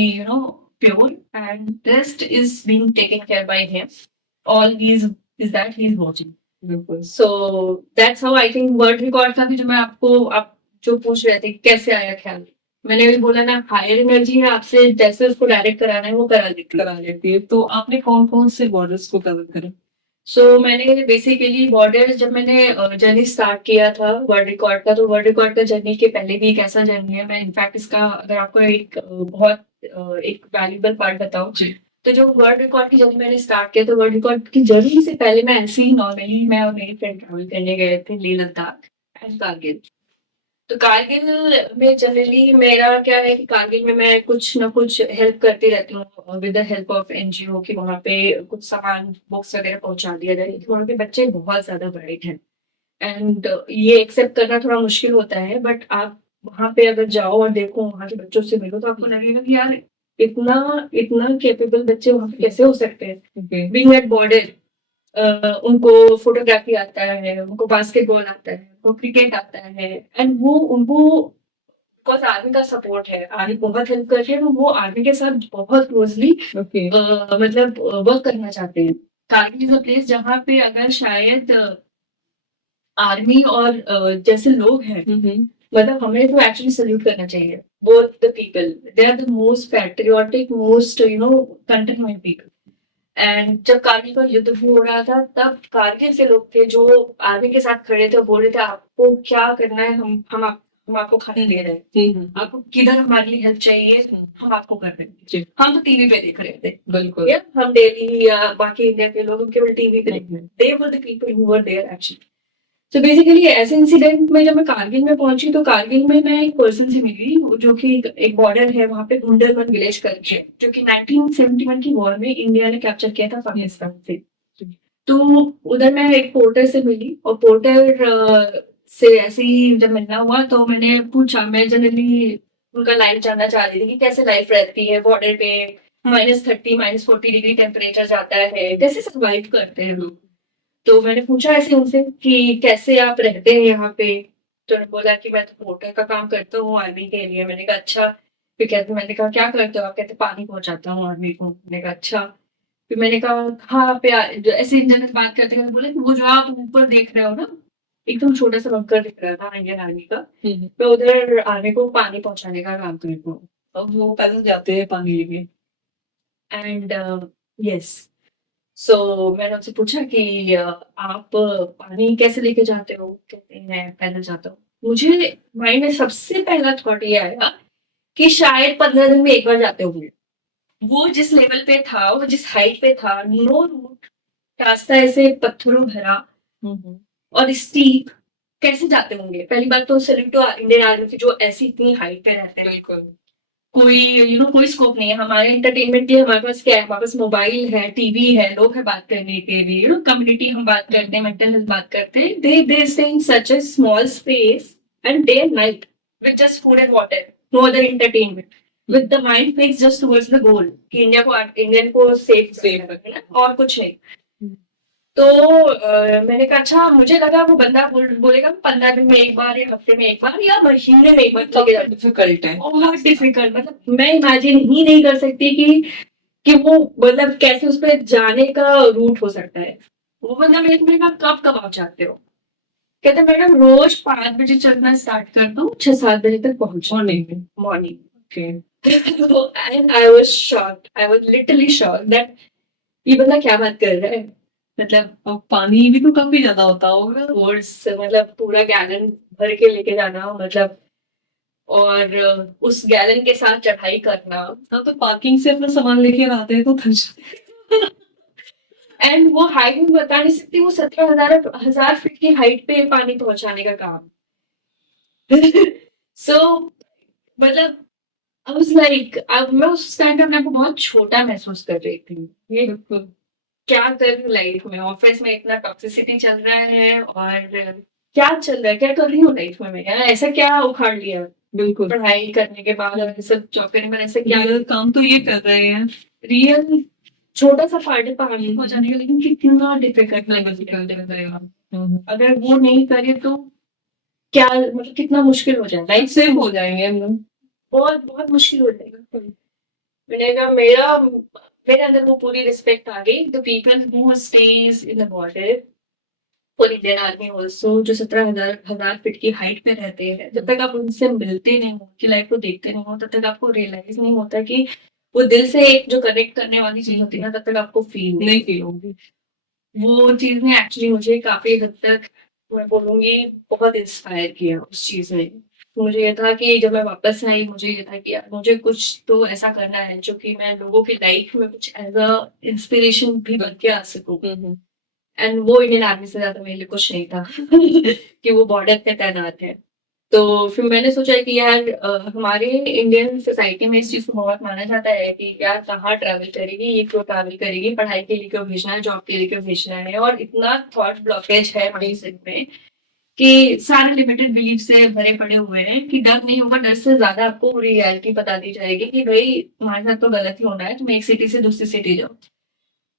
pure, and rest is being taken care by him. All he's is that he's watching. बिल्कुल। So that's how I think world record का भी जो मैं आप जो पूछ रहे थे कैसे आया ख्याल, मैंने भी बोला ना, हायर एनर्जी है, आपसे जैसे उसको डायरेक्ट कराना है वो करा देती है। तो आपने कौन कौन से बॉर्डर्स को कवर करा? मैंने बेसिकली बॉर्डर, जब मैंने जर्नी स्टार्ट किया था वर्ल्ड रिकॉर्ड का, तो वर्ल्ड रिकॉर्ड का जर्नी के पहले भी एक ऐसा जर्नी है, मैं इनफैक्ट इसका अगर आपको एक वैल्यूबल पार्ट बताऊं, तो जो वर्ल्ड रिकॉर्ड की जर्नी मैंने स्टार्ट किया, तो वर्ल्ड रिकॉर्ड की जर्नी से पहले मैं ऐसे ही नॉर्मली मैं और मेरी फ्रेंड ट्रैवल करने गए थे लेह लद्दाख एंड कारगिल। तो कारगिल में जनरली मेरा क्या है कि कारगिल में मैं कुछ ना कुछ हेल्प करती रहती हूँ with the help of NGO, कि वहाँ पे कुछ सामान बुक्स वगैरह पहुंचा दिया जाए, क्योंकि वहाँ पे बच्चे बहुत ज्यादा ब्राइट हैं, एंड ये एक्सेप्ट करना थोड़ा मुश्किल होता है, बट आप वहाँ पे अगर जाओ और देखो, वहाँ के बच्चों से मिलो, तो आपको लगेगा कि यार इतना इतना कैपेबल बच्चे वहाँ पे कैसे हो सकते हैं। बीइंग एट बॉर्डर, उनको फोटोग्राफी आता है, उनको बास्केटबॉल आता है, उनको क्रिकेट आता है, एंड वो उनको बिकॉज आर्मी का सपोर्ट है, आर्मी बहुत हेल्प कर रही है, तो वो आर्मी के साथ बहुत क्लोजली मतलब वर्क करना चाहते हैं। कारगिल इज अ प्लेस जहाँ पे अगर शायद आर्मी और जैसे लोग हैं, मतलब हमें तो एक्चुअली सल्यूट करना चाहिए, both the people, they are the most patriotic, most country में पीपल। एंड जब कारगिल का युद्ध भी हो रहा था, तब कारगिल के लोग थे जो आर्मी के साथ खड़े थे और बोल रहे थे आपको क्या करना है, हम आपको खाने दे रहे हैं, आपको किधर हमारे लिए हेल्प चाहिए, हम आपको कर देंगे। हम तो टीवी पे देख रहे थे, बिल्कुल, या हम डेली या बाकी इंडिया के लोग केवल टीवी पे देख रहे थे, they were the people who were there actually. तो बेसिकली ऐसे इंसिडेंट में जब मैं कारगिल में पहुंची, तो कारगिल में मैं एक पर्सन से मिली जो कि एक बॉर्डर है वहां पे, गुंडरमन विलेज करके, जो कि 1971 की वॉर में इंडिया ने कैप्चर किया था पाकिस्तान से। तो उधर मैं एक पोर्टर से मिली, और पोर्टर से ऐसे ही जब मिलना हुआ तो मैंने पूछा, मैं जनरली उनका लाइफ जानना चाह रही थी कि कैसे लाइफ रहती है बॉर्डर पे, -30 -40 डिग्री टेम्परेचर जाता है, कैसे सर्वाइव करते हैं लोग। तो मैंने पूछा ऐसे उनसे कि कैसे आप रहते हैं यहाँ पे, तो उन्होंने बोला कि मैं तो पोर्टर का काम करता हूँ आर्मी के लिए। मैंने कहा अच्छा। फिर कहते, मैंने कहा क्या करते हो आप, कहते पानी पहुंचाता हूँ आर्मी को। मैंने कहा अच्छा। फिर मैंने कहा कहाँ पे ऐसे इंजन बात करते करते बोले कि वो जो आप ऊपर देख रहे हो ना, एकदम छोटा सा बंकर दिख रहा था इंडियन आर्मी का, मैं उधर आर्मी को पानी पहुंचाने का काम करता हूँ। अब वो पैदल जाते हैं पानी लेके। एंड यस, सो मैंने उनसे पूछा कि आप पानी कैसे लेके जाते हो, कहते हैं पैदल जाता हूँ। मुझे माइंड में सबसे पहला थॉट ये आया कि शायद 15 दिन में एक बार जाते होंगे। वो जिस लेवल पे था, वो जिस हाइट पे था, नो रूट, रास्ता ऐसे पत्थरों भरा और स्टीप, कैसे जाते होंगे। पहली बात तो सैल्यूट टू इंडियन आर्मी की जो ऐसी इतनी हाइट पे रहते हैं। बिल्कुल, कोई कोई स्कोप नहीं है हमारे एंटरटेनमेंट के लिए। हमारे पास क्या है, हमारे पास मोबाइल है, टीवी है, लोग है बात करने के लिए, कम्युनिटी हम बात करते हैं, मेंटल हेल्थ बात करते हैं। They stay in such a small space and day and night with just food and water, no other entertainment, with the mind fix just towards the goal कि इंडियन को सेफ रखना और कुछ नहीं। तो मैंने कहा अच्छा, मुझे लगा वो बंदा बोलेगा 15 दिन में एक बार या हफ्ते में एक बार या महीने में एक बार लेके जाओ। डिफिकल्ट है। बहुत डिफिकल्ट, मतलब मैं इमेजिन ही नहीं कर सकती कि वो मतलब कैसे उस पर जाने का रूट हो सकता है। वो बंदा मेरे को कहा कब कब आप जाते हो? कहते मैडम रोज 5 बजे चलना स्टार्ट करता हूँ, 6-7 बजे तक पहुंच morning. Morning. Okay. And I was shocked, I was literally shocked that ये बंदा क्या बात कर रहा है। मतलब और पानी भी तो काफी ज्यादा होता होगा। कोर्स मतलब पूरा गैलन भर के लेके जाना, मतलब और उस गैलन के साथ चढ़ाई करना। हाँ, तो पार्किंग से अपना सामान लेके आते हैं तो थक जाते एंड वो हाइट भी बता नहीं सकती, वो 17,000 फीट की हाइट पे पानी पहुंचाने का काम। सो मतलब आई वाज लाइक, अब मैं उस टाइम पे अपने आप को बहुत छोटा महसूस कर रही थी। ये बिल्कुल। क्या कर रही हूँ लाइफ में, ऑफिस में इतना टॉक्सिसिटी चल रहा है और क्या चल रहा है, क्या कर रही हूँ लाइफ में मैं, यार ऐसा क्या उखाड़ लिया बिल्कुल। पढ़ाई करने के बाद और ये सब जॉब करने के बाद, ऐसा क्या रियल काम तो ये कर रहे हैं। रियल छोटा सा पार्ट है पहाड़ी पहुंचाने का, लेकिन कितना डिफिकल्ट अगर वो नहीं करे तो क्या, मतलब कितना मुश्किल हो जाएगा, लाइफ सेव हो जाएंगे हम लोग। बहुत बहुत मुश्किल हो जाएगा। मैंने कहा मेरा मेरे अंदर वो पूरी रिस्पेक्ट आ गई, the people who stays in the border for Indian army also, जो 17,000 फीट की हाइट पे रहते हैं, जब तक आप उनसे मिलते नहीं हो, उनकी लाइफ को देखते नहीं हो, तब तक आपको रियलाइज नहीं होता कि वो दिल से एक जो कनेक्ट करने वाली चीज होती है ना, तब तक आपको नहीं फील होगी। वो चीज ने एक्चुअली मुझे काफी हद तक, मैं बोलूंगी, बहुत इंस्पायर किया उस चीज ने। मुझे ये था कि जब मैं वापस आई, मुझे ये था कि यार मुझे कुछ तो ऐसा करना है जो कि मैं लोगों की लाइफ में कुछ एज अ इंस्पिरेशन भी बन के आ सकूं। एंड वो इंडियन आर्मी से ज्यादा मेरे लिए कुछ नहीं था कि वो बॉर्डर पे तैनात है। तो फिर मैंने सोचा कि यार हमारे इंडियन सोसाइटी में इस चीज को बहुत माना जाता है कि यार कहाँ ट्रैवल करेगी, ये क्यों ट्रैवल करेगी, पढ़ाई के लिए क्यों भेजना है, जॉब के लिए क्यों भेजना है, और इतना थॉट ब्लॉकेज है माइंडसेट में कि सारे लिमिटेड बिलीफ से भरे पड़े हुए हैं कि डर नहीं होगा, डर से ज्यादा आपको रियलिटी बता दी जाएगी कि भाई तुम्हारे साथ तो गलत ही होना है, तुम एक सिटी से दूसरी सिटी जाओ।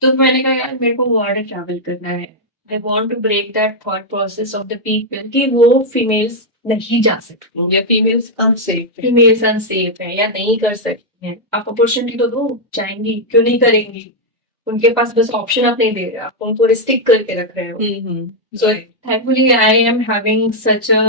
तो मैंने कहा यार मेरे को बॉर्डर ट्रैवल करना है, I want to break that thought process of the people कि वो फीमेल्स नहीं जा सकती या फीमेल्स अनसेफ है या नहीं कर सकती हैं। आप अपॉर्चुनिटी तो दो, चाहेंगी क्यों नहीं करेंगी, उनके पास बस ऑप्शन आप नहीं दे रहे, आप उनको रिस्ट्रिक्ट करके रख रहे हो। So thankfully I am having such a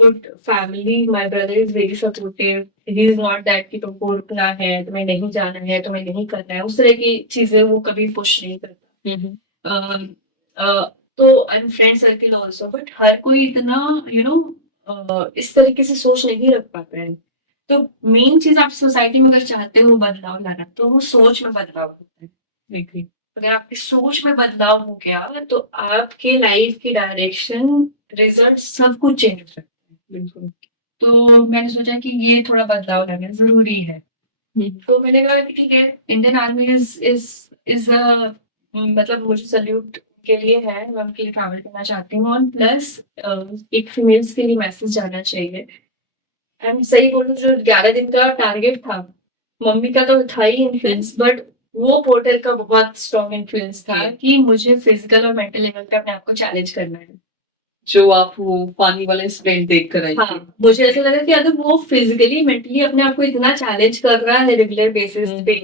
good family. My brother is very supportive. He is not that कि तुमको रुकना है, तुम्हें नहीं जाना है, तुम्हें नहीं करना है, उस तरह की चीजें वो कभी पुश नहीं करता। तो and friend circle also, but हर कोई इतना इस तरीके से सोच नहीं रख पाता है। तो मेन चीज आप सोसाइटी में अगर चाहते हो बदलाव लाना, तो वो सोच में बदलाव होता है। देखिए अगर आपकी सोच में बदलाव हो गया तो आपके लाइफ की डायरेक्शन, रिजल्ट सब कुछ चेंज हो सकता है। बिल्कुल। तो मैंने सोचा कि ये थोड़ा बदलाव लाना जरूरी है। तो मैंने कहा कि ठीक है, इंडियन आर्मी इज मतलब मुझे सल्यूट के लिए है, मैं उनके लिए ट्रैवल करना चाहती हूँ, और प्लस एक फीमेल्स के लिए मैसेज जाना चाहिए। एंड सही बोलूं, जो 11 दिन का टारगेट था, मम्मी का तो था ही इन्फ्लुएंस, बट वो पोर्टल का बहुत स्ट्रॉन्ग इन्फ्लुएंस था कि मुझे फिजिकल और मेंटल लेवल पे अपने आप को चैलेंज करना है। जो आप वो पानी वाला इंसिडेंट देख कर आई थी। हाँ, मुझे ऐसा लगा कि अगर वो फिजिकली मेंटली अपने आप को इतना चैलेंज कर रहा है रेगुलर बेसिस पे,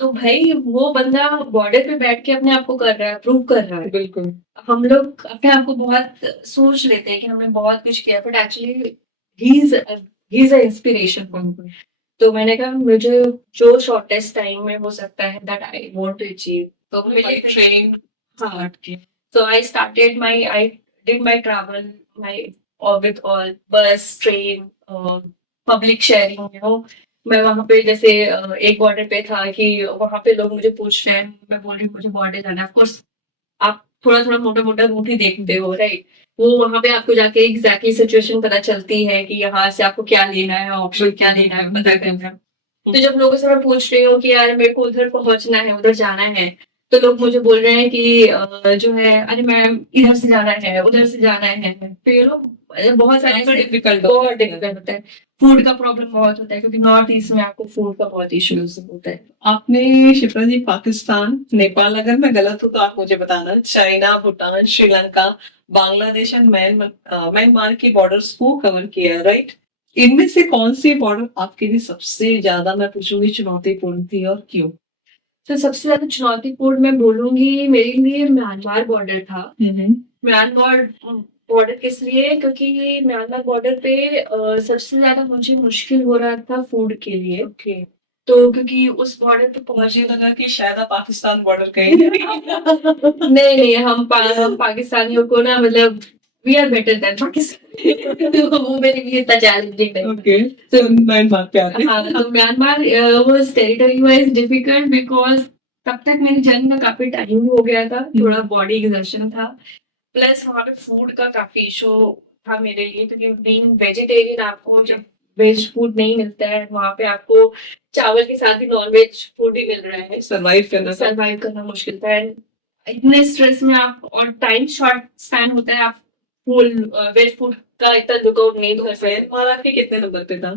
तो भाई वो बंदा बॉर्डर पे बैठ के अपने आप को कर रहा है, प्रूव कर रहा है। बिल्कुल। हम लोग अपने आप को बहुत सोच लेते हैं कि हमने बहुत कुछ किया, but actually he is a inspiration for me. तो मैंने कहा मुझे जो शॉर्टेस्ट टाइम में हो सकता है that I want to achieve, तो मैंने ट्रेनिंग स्टार्ट की। So I started I did my travel, my with all bus, train, public sharing, मैं वहां पे जैसे एक बॉर्डर पे था कि वहां पे लोग मुझे पूछ रहे हैं, मैं बोल रही हूँ मुझे बॉर्डर जाना है। ऑफ कोर्स आप थोड़ा थोड़ा मोटा मोटा रूट ही देखते हो, राइट। वो वहां पे आपको जाके एग्जैक्टली सिचुएशन पता चलती है कि यहाँ से आपको क्या लेना है, ऑप्शन क्या लेना है, पता करना है। तो जब लोगों से मैं पूछ रही हूँ कि यार मेरे को उधर पहुंचना है, उधर जाना है, तो लोग मुझे बोल रहे हैं कि जो है, अरे मैम इधर से जाना है, उधर से जाना है। तो बहुत सारे काफी ऐसे difficult बहुत होता है। डिफिकल्ट होता है। फूड का प्रॉब्लम बहुत होता है क्योंकि नॉर्थ ईस्ट में आपको फूड का बहुत इश्यूज होता है। आपने शिप्रा जी पाकिस्तान, नेपाल, अगर मैं गलत हूँ तो आप मुझे बताना, China, Bhutan, Sri Lanka, Bangladesh and Myanmar के बॉर्डर्स को कवर किया है, राइट? इनमें से कौन सी बॉर्डर आपके लिए सबसे ज्यादा, मैं पूछूंगी, चुनौतीपूर्ण थी और क्यों? तो सबसे ज्यादा चुनौतीपूर्ण मैं बोलूंगी मेरे लिए म्यांमार बॉर्डर था। म्यांमार बॉर्डर किस लिए, क्योंकि म्यांमार बॉर्डर पे सबसे ज्यादा मुझे मुश्किल हो रहा था फूड के लिए। ओके, तो क्योंकि उस बॉर्डर पे मुझे लगा कि शायद आप पाकिस्तान बॉर्डर गए। नहीं नहीं, हम पाकिस्तानियों को ना मतलब we are better than Pakistan. वो मेरे लिए इतना चैलेंजिंग नहीं। ओके, तो म्यांमार पे आते हैं। हाँ, तो Myanmar was territory wise difficult because तब तक मेरी जर्नी का काफी टाइम हो गया था, थोड़ा बॉडी एग्जर्शन था, प्लस वहाँ पे फूड का काफी इशू था मेरे लिए, क्योंकि बीइंग वेजिटेरियन आपको जब वेज फूड नहीं मिलता है वहाँ पे, आपको चावल के साथ ही नॉन वेज फूड भी मिल रहा है, सर्वाइव करना मुश्किल था। And इतने स्ट्रेस में आप, और टाइम शॉर्ट स्पैन होता है, आप फुल वेज फूड का इतना लुकआउट नहीं कर सकते। म्यांमार आपके कितने नंबर पे था?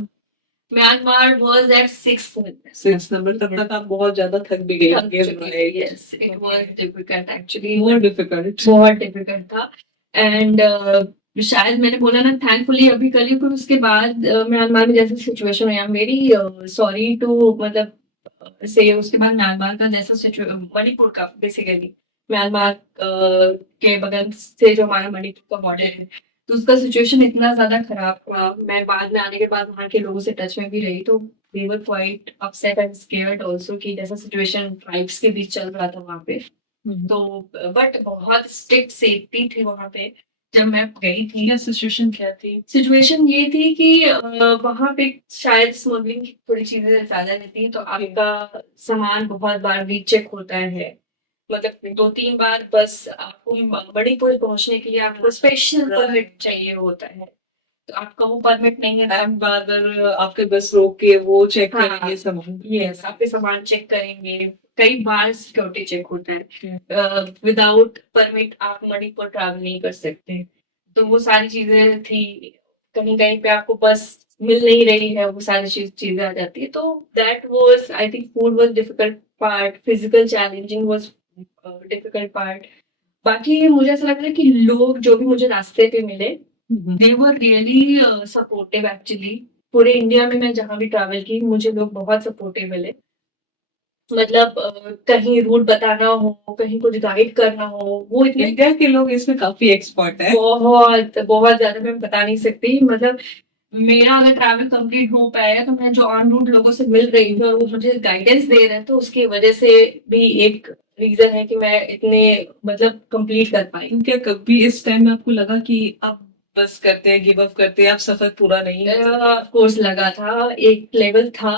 म्यांमार वाज एट 6 नंबर, तब तक आप बहुत ज्यादा थक भी गई होंगी। Yes, it was difficult actually, more difficult. बहुत डिफिकल्ट था। एंड शायद मैंने बोला ना, थैंकफुली अभी कल ही, फिर उसके बाद म्यांमार में जैसे सिचुएशन है, वेरी सॉरी टू मतलब से, उसके बाद म्यांमार का जैसा सिचुएशन, मणिपुर का बेसिकली, म्यांमार के बगल से जो हमारा मणिपुर का बॉर्डर है, तो उसका सिचुएशन इतना ज्यादा खराब हुआ। मैं बाद में आने के बाद वहाँ के लोगों से टच में भी रही, तो they were quite upset and scared also कि जैसा सिचुएशन ट्राइब्स के बीच चल रहा था वहाँ पे। तो बट बहुत स्ट्रिक्ट सेफ्टी थी वहाँ पे जब मैं गई थी। या सिचुएशन क्या थी? सिचुएशन ये थी कि वहाँ पे शायद स्मगलिंग की थोड़ी चीजें ज्यादा रहती हैं, तो आपका सामान बहुत बार रीचेक होता है, मतलब 2-3 बार बस आपको मणिपुर पहुंचने के लिए आपको स्पेशल परमिट चाहिए होता है, तो आपका वो परमिट नहीं है। मैम बार बार आपके बस रोक के वो चेक हाँ, करेंगे सामान। यस, आपके सामान चेक करेंगे, कई बार सिक्योरिटी चेक होता है, विदाउट परमिट आप मणिपुर ट्रैवल नहीं कर सकते। तो वो सारी चीजें थी, कहीं कहीं पे आपको बस मिल नहीं रही है, वो सारी चीजें आ जाती है। तो that was, I think food was difficult part, physical challenging was difficult part. बाकी मुझे ऐसा लग रहा है कि लोग जो भी मुझे रास्ते पे मिले, दे वर रियली सपोर्टिव एक्चुअली। पूरे इंडिया में मैं जहाँ भी ट्रैवल की, मुझे लोग बहुत सपोर्टिव मिले, मतलब कहीं रूट बताना हो, कहीं कुछ गाइड करना हो, वो इतने इंडिया के लोग इसमें काफी एक्सपर्ट है। बहुत बहुत ज्यादा, मैं बता नहीं सकती। मतलब मेरा अगर ट्रैवल कंप्लीट हो पाया तो मैं जो ऑन रूट लोगों से मिल रही हूँ और वो मुझे गाइडेंस दे रहे हैं, तो उसकी वजह से भी एक रीजन है कि मैं इतने मतलब कंप्लीट कर पाई। क्या कभी इस टाइम में आपको लगा कि अब बस करते हैं, गिव अप करते हैं, अब सफर पूरा नहीं है? ऑफ कोर्स लगा था, एक लेवल था,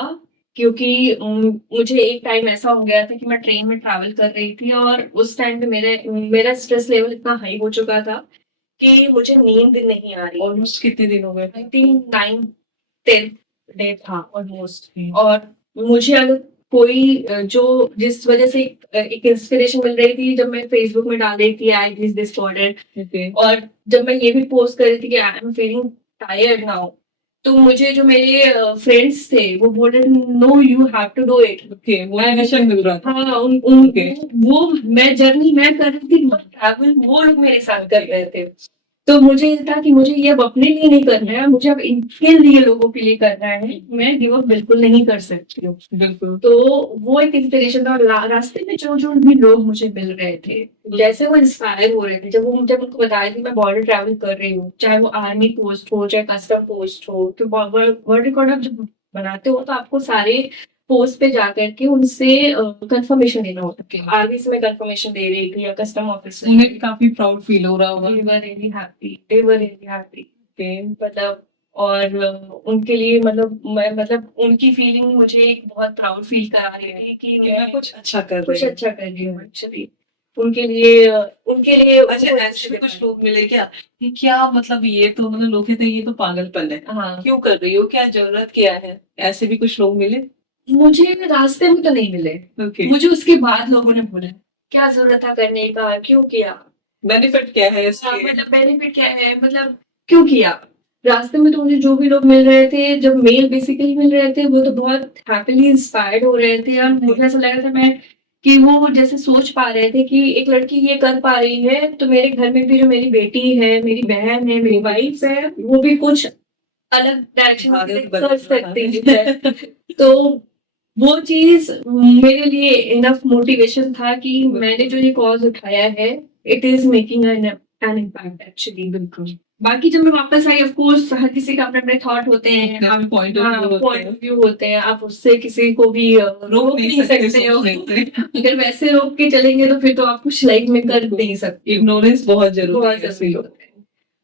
क्योंकि मुझे एक टाइम ऐसा हो गया था कि मैं ट्रेन में ट्रैवल कर रही थी और उस टाइम पे मेरा स्ट्रेस लेवल इतना हाई हो चुका था कि मुझे नींद नहीं आ रही। ऑलमोस्ट कितने दिन हो गए? आई थिंक 9-10 डे था ऑलमोस्ट। और मुझे अगर कोई जो जिस वजह से एक इंस्पिरेशन मिल रही थी, जब मैं फेसबुक में डाल रही थी आई दिस डिसऑर्डर, और जब मैं ये भी पोस्ट कर रही थी कि I am feeling tired now, तो मुझे जो मेरे फ्रेंड्स थे वो बोल रहे no you have to do it. Okay, motivation मिल रहा था। हाँ, Okay. वो मैं जर्नी मैं कर रही थी, ट्रैवल वो लोग मेरे साथ कर रहे थे। तो मुझे ये था कि मुझे ये अब अपने लिए नहीं करना है, मुझे अब इनके लिए, लोगों के लिए करना है, मैं गिव अप बिल्कुल नहीं कर सकती हूँ। बिल्कुल। तो वो एक इंस्पिरेशन था। और रास्ते में जो जो भी लोग मुझे मिल रहे थे, जैसे वो इंस्पायर हो रहे थे, जब उनको बताया कि मैं बॉर्डर ट्रैवल कर रही हूँ, चाहे वो आर्मी पोस्ट हो, चाहे कस्टम पोस्ट हो, तो वर्ल्ड रिकॉर्ड आप जब बनाते हो तो आपको सारे पोस्ट पे जाकर के उनसे कंफर्मेशन लेना होता है। आर्मी से मैं कंफर्मेशन दे रही थी या कस्टम ऑफिस से, उन्हें भी काफी प्राउड फील हो रहा होगा। they were really happy, they were really happy। मतलब और उनके लिए मतलब उनकी फीलिंग मुझे एक बहुत प्राउड फील करा रही थी कि मैं कुछ अच्छा कर कुछ रही हूँ। अच्छा कर रही हूँ एक्चुअली उनके लिए अच्छा, ऐसे भी कुछ लोग मिले क्या कि क्या मतलब ये तो मतलब लोग कहते हैं ये तो पागलपन है, हाँ, क्यों कर रही हो, क्या जरूरत क्या है? ऐसे भी कुछ लोग मिले? मुझे रास्ते में तो नहीं मिले। ओके, मुझे उसके बाद लोगों ने बोला क्या जरूरत था करने का, क्यों किया, बेनिफिट क्या है हाँ, इसके? मतलब बेनिफिट क्या है, मतलब क्यों किया? रास्ते में तो मुझे जो भी लोग मिल रहे थे, जब मेल बेसिकली मिल रहे थे, वो तो बहुत हैपीली इंस्पायर्ड हो रहे थे और मुझे ऐसा लग रहा था मैं कि वो जैसे सोच पा रहे थे कि एक लड़की ये कर पा रही है, तो मेरे घर में भी जो मेरी बेटी है, मेरी बहन है, मेरी वाइफ है, वो भी कुछ अलग डायरेक्शन में भारत कर बदल सकती रहा है। तो वो चीज़ मेरे लिए इनफ मोटिवेशन था कि मैंने जो ये कॉज़ उठाया है, it is making an impact actually. बिल्कुल। बाकी जब मैं वापस आई ऑफ कोर्स हर किसी का अपने-अपने थॉट होते हैं। अपने आप पॉइंट ऑफ हाँ, व्यू होते पॉइंट हैं। ऑफ व्यू होते हैं। आप उससे किसी को भी रोक नहीं सकते हो। अगर वैसे रोक के चलेंगे तो फिर तो आप कुछ लाइफ में कर नहीं सकते। इग्नोरेंस बहुत जरूरी बहुत है ज़रूरी होता है।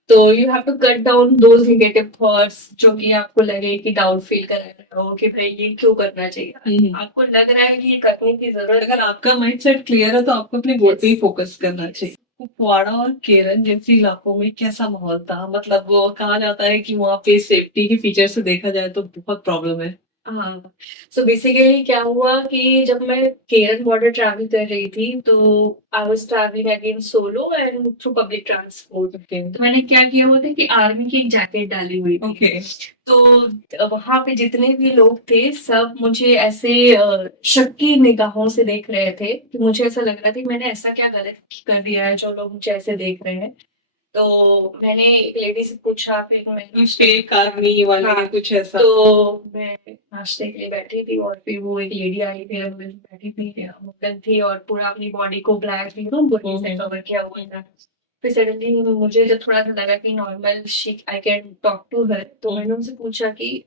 तो you have to cut down those negative thoughts जो कि आपको लगे कि डाउन फील कर रहे हो कि भाई ये क्यों करना चाहिए? आपको लग रहा है कि ये करने की ज़रूरत अगर आपका माइंडसेट क्लियर है तो आपको अपने गोल पे ही फोकस करना चाहिए। कुपवाड़ा और केरन जैसे इलाकों में कैसा माहौल था? मतलब वो कहा जाता है कि वहाँ पे सेफ्टी के फीचर से देखा जाए तो बहुत प्रॉब्लम है। हाँ, सो बेसिकली क्या हुआ कि जब मैं केरल बॉर्डर ट्रैवल कर रही थी तो I was travelling again solo and through public transport. Okay तो मैंने क्या किया हुआ था कि आर्मी की एक जैकेट डाली हुई थी। ओके तो वहां पे जितने भी लोग थे सब मुझे ऐसे शक की निगाहों से देख रहे थे कि मुझे ऐसा लग रहा था कि मैंने ऐसा क्या गलत कर दिया है जो लोग मुझे ऐसे देख रहे हैं। तो मैंने एक लेडी से पूछा, फिर मैंने फेक आर्मी वाले हाँ, कुछ ऐसा। तो मैं नाश्ते के लिए बैठी थी और फिर वो एक लेडी आई थी और मैं बैठी थी मुगल थी और पूरा अपनी बॉडी को ब्लैक बॉडी से कवर किया हुआ था। फिर सडनली मुझे जब थोड़ा सा लगा कि normal she I can talk to her, तो मैंने उनसे पूछा कि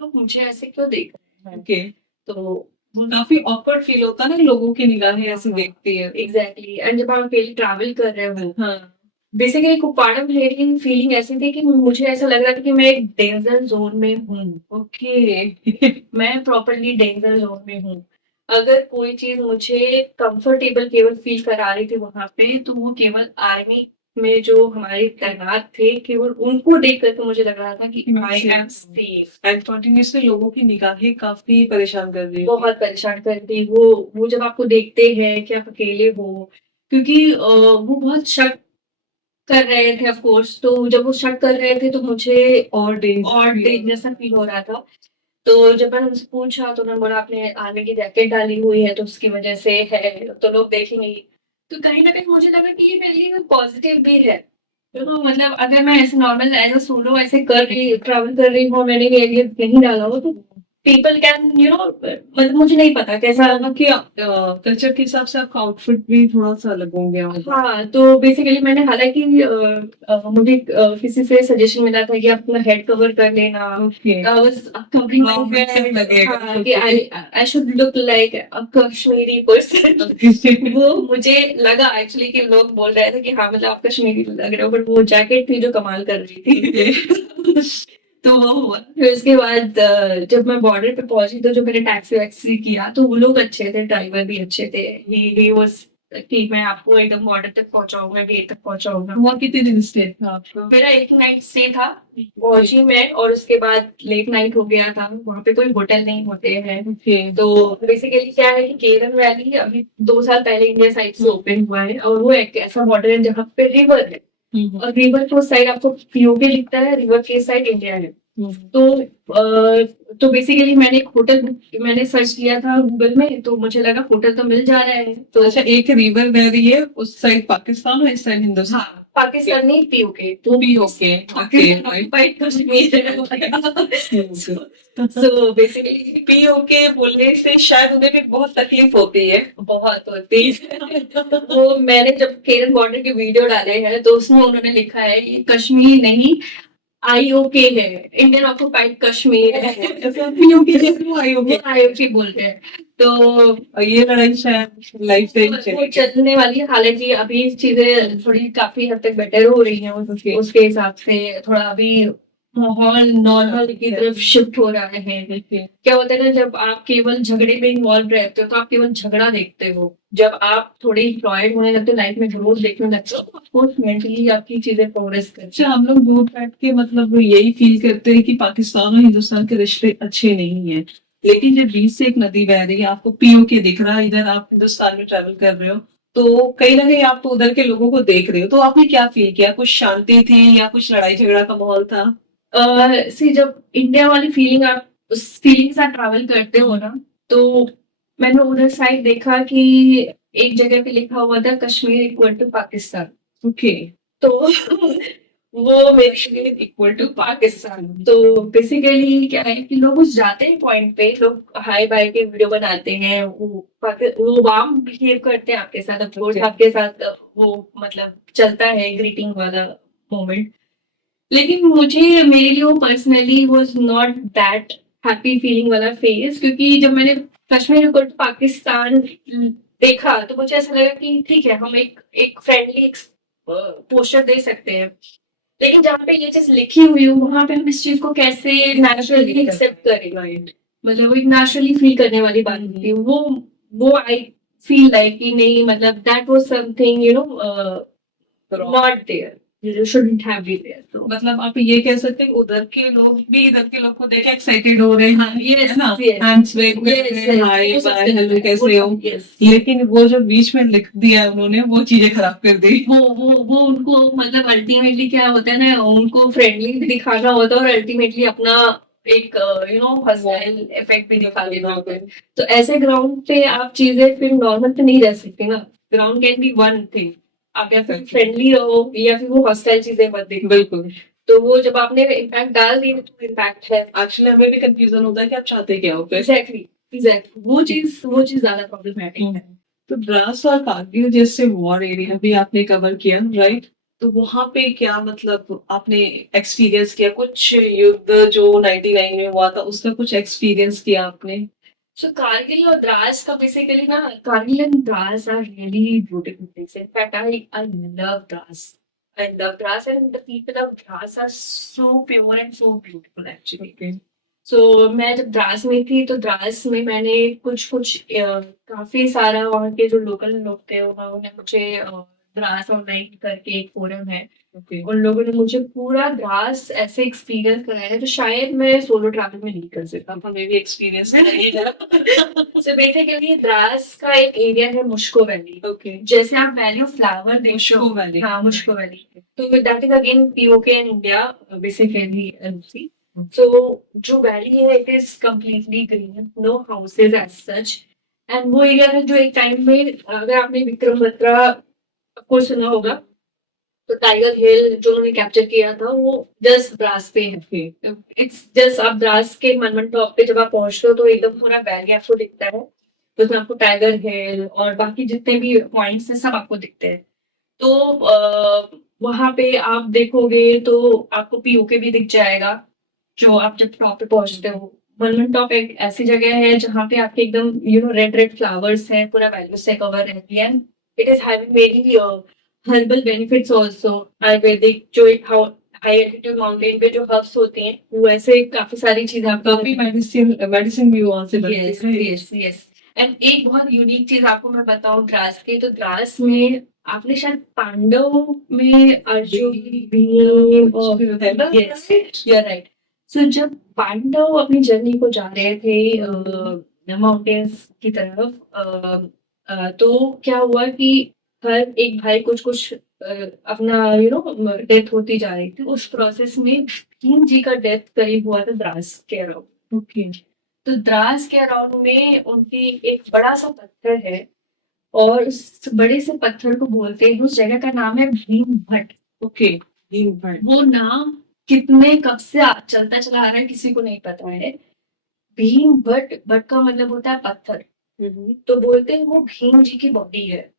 लोग मुझे ऐसे क्यों देख रहे हैं? ओके तो काफी ऑकवर्ड फील होता है ना, लोगों की निगाहें ऐसे देखती है। एग्जैक्टली एंड जब आप अकेले ट्रैवल कर रहे हो, हाँ बेसिकली कुपवाड़ा में मेरी फीलिंग ऐसी थी कि मुझे ऐसा लग रहा था कि मैं एक डेंजर जोन में हूँ। ओके मैं प्रॉपर्ली डेंजर जोन में हूँ। अगर कोई चीज़ मुझे कंफर्टेबल केवल फ़ील करा रही थी वहाँ पे, तो वो केवल आर्मी में जो हमारे तैनात थे, केवल उनको देख कर के मुझे लग रहा था कि I am safe. And continuously लोगों की निगाहें काफी परेशान कर रही है। बहुत परेशान करती वो जब आपको देखते हैं कि आप अकेले हो, क्योंकि वो बहुत शक कर रहे थे ऑफ कोर्स, तो जब वो शक कर रहे थे तो मुझे और डेंजर सा फ़ील हो रहा था। तो जब मैंने उनसे पूछा तो उन्होंने बोला आपने आर्मी की जैकेट डाली हुई है तो उसकी वजह से है, तो लोग देखेंगे ही। तो कहीं न कहीं मुझे लगा कि ये मेरे लिए पॉज़िटिव भी है। तो मतलब अगर मैं ऐसे नॉर्मल एज़ अ सोलो ऐसे कर रही ट्रैवल कर रही हूँ और मैंने ये नहीं डाला हो तो पीपल कैन मतलब मुझे नहीं पता कैसा वहाँ के कल्चर के हिसाब से आपका आउटफिट भी थोड़ा सा अलग हो गया होगा। हाँ, तो बेसिकली मैंने हालाँकि मुझे किसी से सजेशन मिला था कि आप अपना हेड कवर कर लेना। Okay I was covering my Offensive head. लगेगा। हाँ, कि I should look like a Kashmiri person. वो मुझे लगा एक्चुअली कि लोग बोल रहे थे कि हाँ, मतलब आप कश्मीरी लग रहे हो, बट वो जैकेट थी जो कमाल कर रही थी। तो वो हुआ। फिर उसके बाद जब मैं बॉर्डर पे पहुंची तो जो मैंने टैक्सी वैक्सी किया तो वो लोग अच्छे थे, ड्राइवर भी अच्छे थे। ही वाज कि मैं आपको एकदम बॉर्डर तक पहुंचाऊंगा, गेट तक पहुंचाऊंगा। वहाँ कितने दिन स्टे था आपका? मेरा एक नाइट स्टे था, पहुंची मैं और उसके बाद लेट नाइट हो गया था। वहाँ पे कोई होटल नहीं होते हैं। ओके तो बेसिकली क्या है कि केरन वैली अभी 2 साल पहले इंडिया साइड से ओपन हुआ है और वो एक ऐसा बॉर्डर है जहाँ पे रिवर है और रिवर को साइड आपको पीओके दिखता है, रिवर के साइड इंडिया है। तो बेसिकली मैंने सर्च किया था गूगल में, तो मुझे लगा होटल तो मिल जा रहा है। तो अच्छा, एक रिवर बह रही है, उस साइड पाकिस्तान और इस साइड हिंदुस्तान। हाँ, पाकिस्तानी पीओके तो okay occupied Kashmir so basically PoK बोलने से शायद उन्हें भी बहुत तकलीफ होती है, बहुत होती है। तो मैंने जब केरल बॉर्डर के वीडियो डाले हैं तो उसमें उन्होंने लिखा है ये कश्मीर नहीं आईओके है, इंडियन ऑक्युपाइड कश्मीर है। आईओके बोलते हैं। तो ये लड़ाई शायद लाइफ टाइम वो चलने वाली है, हालांकि अभी चीजें थोड़ी काफी हद तक बेटर हो रही हैं उसके हिसाब से थोड़ा अभी माहौल नॉर्मल की तरफ शिफ्ट हो रहा है। क्या होता है ना, जब आप केवल झगड़े में इन्वॉल्व रहते हो तो आप केवल झगड़ा देखते हो। जब आप थोड़े एम्प्लॉयड होने लगते हो, लाइफ में ग्रोथ देखने लगते हो, तो ऑफकोर्स मेंटली आपकी चीजें प्रोग्रेस करती अच्छा, हम लोग दूर बैठ के मतलब यही फील करते हैं कि पाकिस्तान और हिंदुस्तान के रिश्ते अच्छे नहीं है, लेकिन जब बीच से एक नदी बह रही है, आपको पीओके दिख रहा है, इधर आप हिंदुस्तान में ट्रैवल कर रहे हो, तो कहीं ना कहीं आप तो उधर के लोगों को देख रहे हो, तो आपने क्या फील किया? कुछ शांति थी या कुछ लड़ाई झगड़ा का माहौल था? सी जब इंडिया वाली फीलिंग आप उस फीलिंग के साथ ट्रैवल करते हो ना, तो मैंने उधर साइड देखा कि एक जगह पे लिखा हुआ था Kashmir equal to Pakistan. Okay. तो वो मेरे लिए इक्वल टू पाकिस्तान। तो बेसिकली क्या है कि लोग उस जाते हैं पॉइंट पे, लोग हाई बाय के वीडियो बनाते हैं, वो वार्म बिहेव करते हैं आपके साथ, ऑफ कोर्स Okay. आपके साथ वो मतलब चलता है ग्रीटिंग वाला मोमेंट। लेकिन मुझे मेरे लिए वो personally was not that happy feeling वाला फेज, क्योंकि जब मैंने कश्मीर को पाकिस्तान देखा तो मुझे ऐसा लगा कि ठीक है, हम एक फ्रेंडली पोस्टर दे सकते हैं, लेकिन जहाँ पे ये चीज लिखी हुई हो वहां पे हम इस चीज को कैसे नेचुरली एक्सेप्ट करें। राइट। मतलब वो एक नेचुरली फील करने वाली बात होती है। वो आई फील लाइक कि नहीं, मतलब that was something not there, you shouldn't have been there. So मतलब आप ये कह सकते हैं उधर के लोग भी इधर के लोग को देख एक्साइटेड हो रहे हैं, yes, है ना? yes. हैंड्स वेव कर Yes, रहे हैं, yes. हाय वो सब बाय हेलो कैसे हो? yes. लेकिन वो जो बीच में लिख दिया उन्होंने, वो चीजें खराब कर दी। वो उनको मतलब अल्टीमेटली क्या होता है ना, उनको फ्रेंडली भी दिखाना होता है और अल्टीमेटली अपना एक हॉस्टाइल इफेक्ट भी दिखा देना होता है। तो ऐसे ग्राउंड पे आप चीजें फिर नॉर्मल तो नहीं रह सकती ना। Ground can be one thing, आप या फिर फ्रेंडली रहो या फिर वो हॉस्टाइल चीजें मत देखो। बिल्कुल। तो वो जब आपने इम्पैक्ट डाल दिए तो इम्पैक्ट है। एक्चुअली हमें भी कंफ्यूजन होता है कि आप चाहते क्या हो फिर। एग्जैक्टली वो चीज ज्यादा प्रॉब्लमैटिक है। तो द्रास और कारगिल जैसे वॉर एरिया भी आपने कवर किया, राइट? तो वहां पे क्या मतलब आपने एक्सपीरियंस किया? कुछ युद्ध जो 99 में हुआ था उसका कुछ एक्सपीरियंस किया आपने? So Kargil or Dras का basically ना, Kargil and Dras are really beautiful places. In fact, I love Dras. I love Dras, and the people of Dras are so pure and so beautiful actually. Okay. So मैं जब द्रास में थी तो द्रास में मैंने कुछ काफी सारा वहाँ के जो लोकल लोग थे उन्होंने मुझे द्रास ऑनलाइन करके एक फोरम है, Okay. उन लोगों ने मुझे पूरा द्रास ऐसे एक्सपीरियंस कराया है जो शायद मैं सोलो ट्रैवल में नहीं कर सकता। हमें भी एक्सपीरियंस है। सो बेसिकली द्रास का एक एरिया है मुश्को वैली। ओके। जैसे आप वैली ऑफ फ्लावर देखो, मुश्को वैली। हाँ मुश्को वैली। तो that is again POK in India basically LC. So जो वैली है it is completely green, no houses as such, and वो एरिया है जो एक टाइम में, अगर आपने विक्रम बत्रा को सुना होगा, तो टाइगर हिल जो उन्होंने कैप्चर किया था वो जस्ट द्रास पे है। इट्स जस्ट आप द्रास के मनमन टॉप पे जब आप पहुंचते हो तो एकदम पूरा वैली आपको दिखता है, तो उसमें आपको टाइगर हिल और बाकी जितने भी पॉइंट्स हैं सब आपको दिखते हैं। तो वहां पे आप देखोगे तो आपको पीओके भी दिख जाएगा जो आप जब टॉप पे पहुंचते हो। मनमन टॉप एक ऐसी जगह है जहाँ पे आपके एकदम रेड रेड फ्लावर्स हैं, पूरा वैल्यू से कवर रहती है। It is having very herbal benefits also, Ayurvedic जो एक हाई एल्टीट्यूड माउंटेन पे जो हर्ब्स होते हैं वो ऐसे काफी सारी चीजें आपको काफी मेडिसिन भी वहां से बनती यस है। Yes yes. एंड एक बहुत यूनिक चीज आपको मैं बताऊं द्रास की, तो द्रास में आपने शायद पांडव में अर्जुन भीम और यस यू आर राइट। सो जब पांडव अपनी जर्नी को जा रहे थे माउंटेन्स की तरफ, तो क्या हुआ कि हर एक भाई कुछ कुछ अपना डेथ होती जा रही थी। उस प्रोसेस में भीम जी का डेथ करीब हुआ था द्रास के अराउंड। ओके। तो द्रास के अराउंड में उनकी एक बड़ा सा पत्थर है और उस बड़े से पत्थर को बोलते हैं, उस जगह का नाम है भीम भट। ओके। भीम भट। वो नाम कितने कब से चलता चला आ रहा है किसी को नहीं पता है। भीम भट, भट का मतलब होता है पत्थर, तो बोलते हैं वो भीम जी की बॉडी है।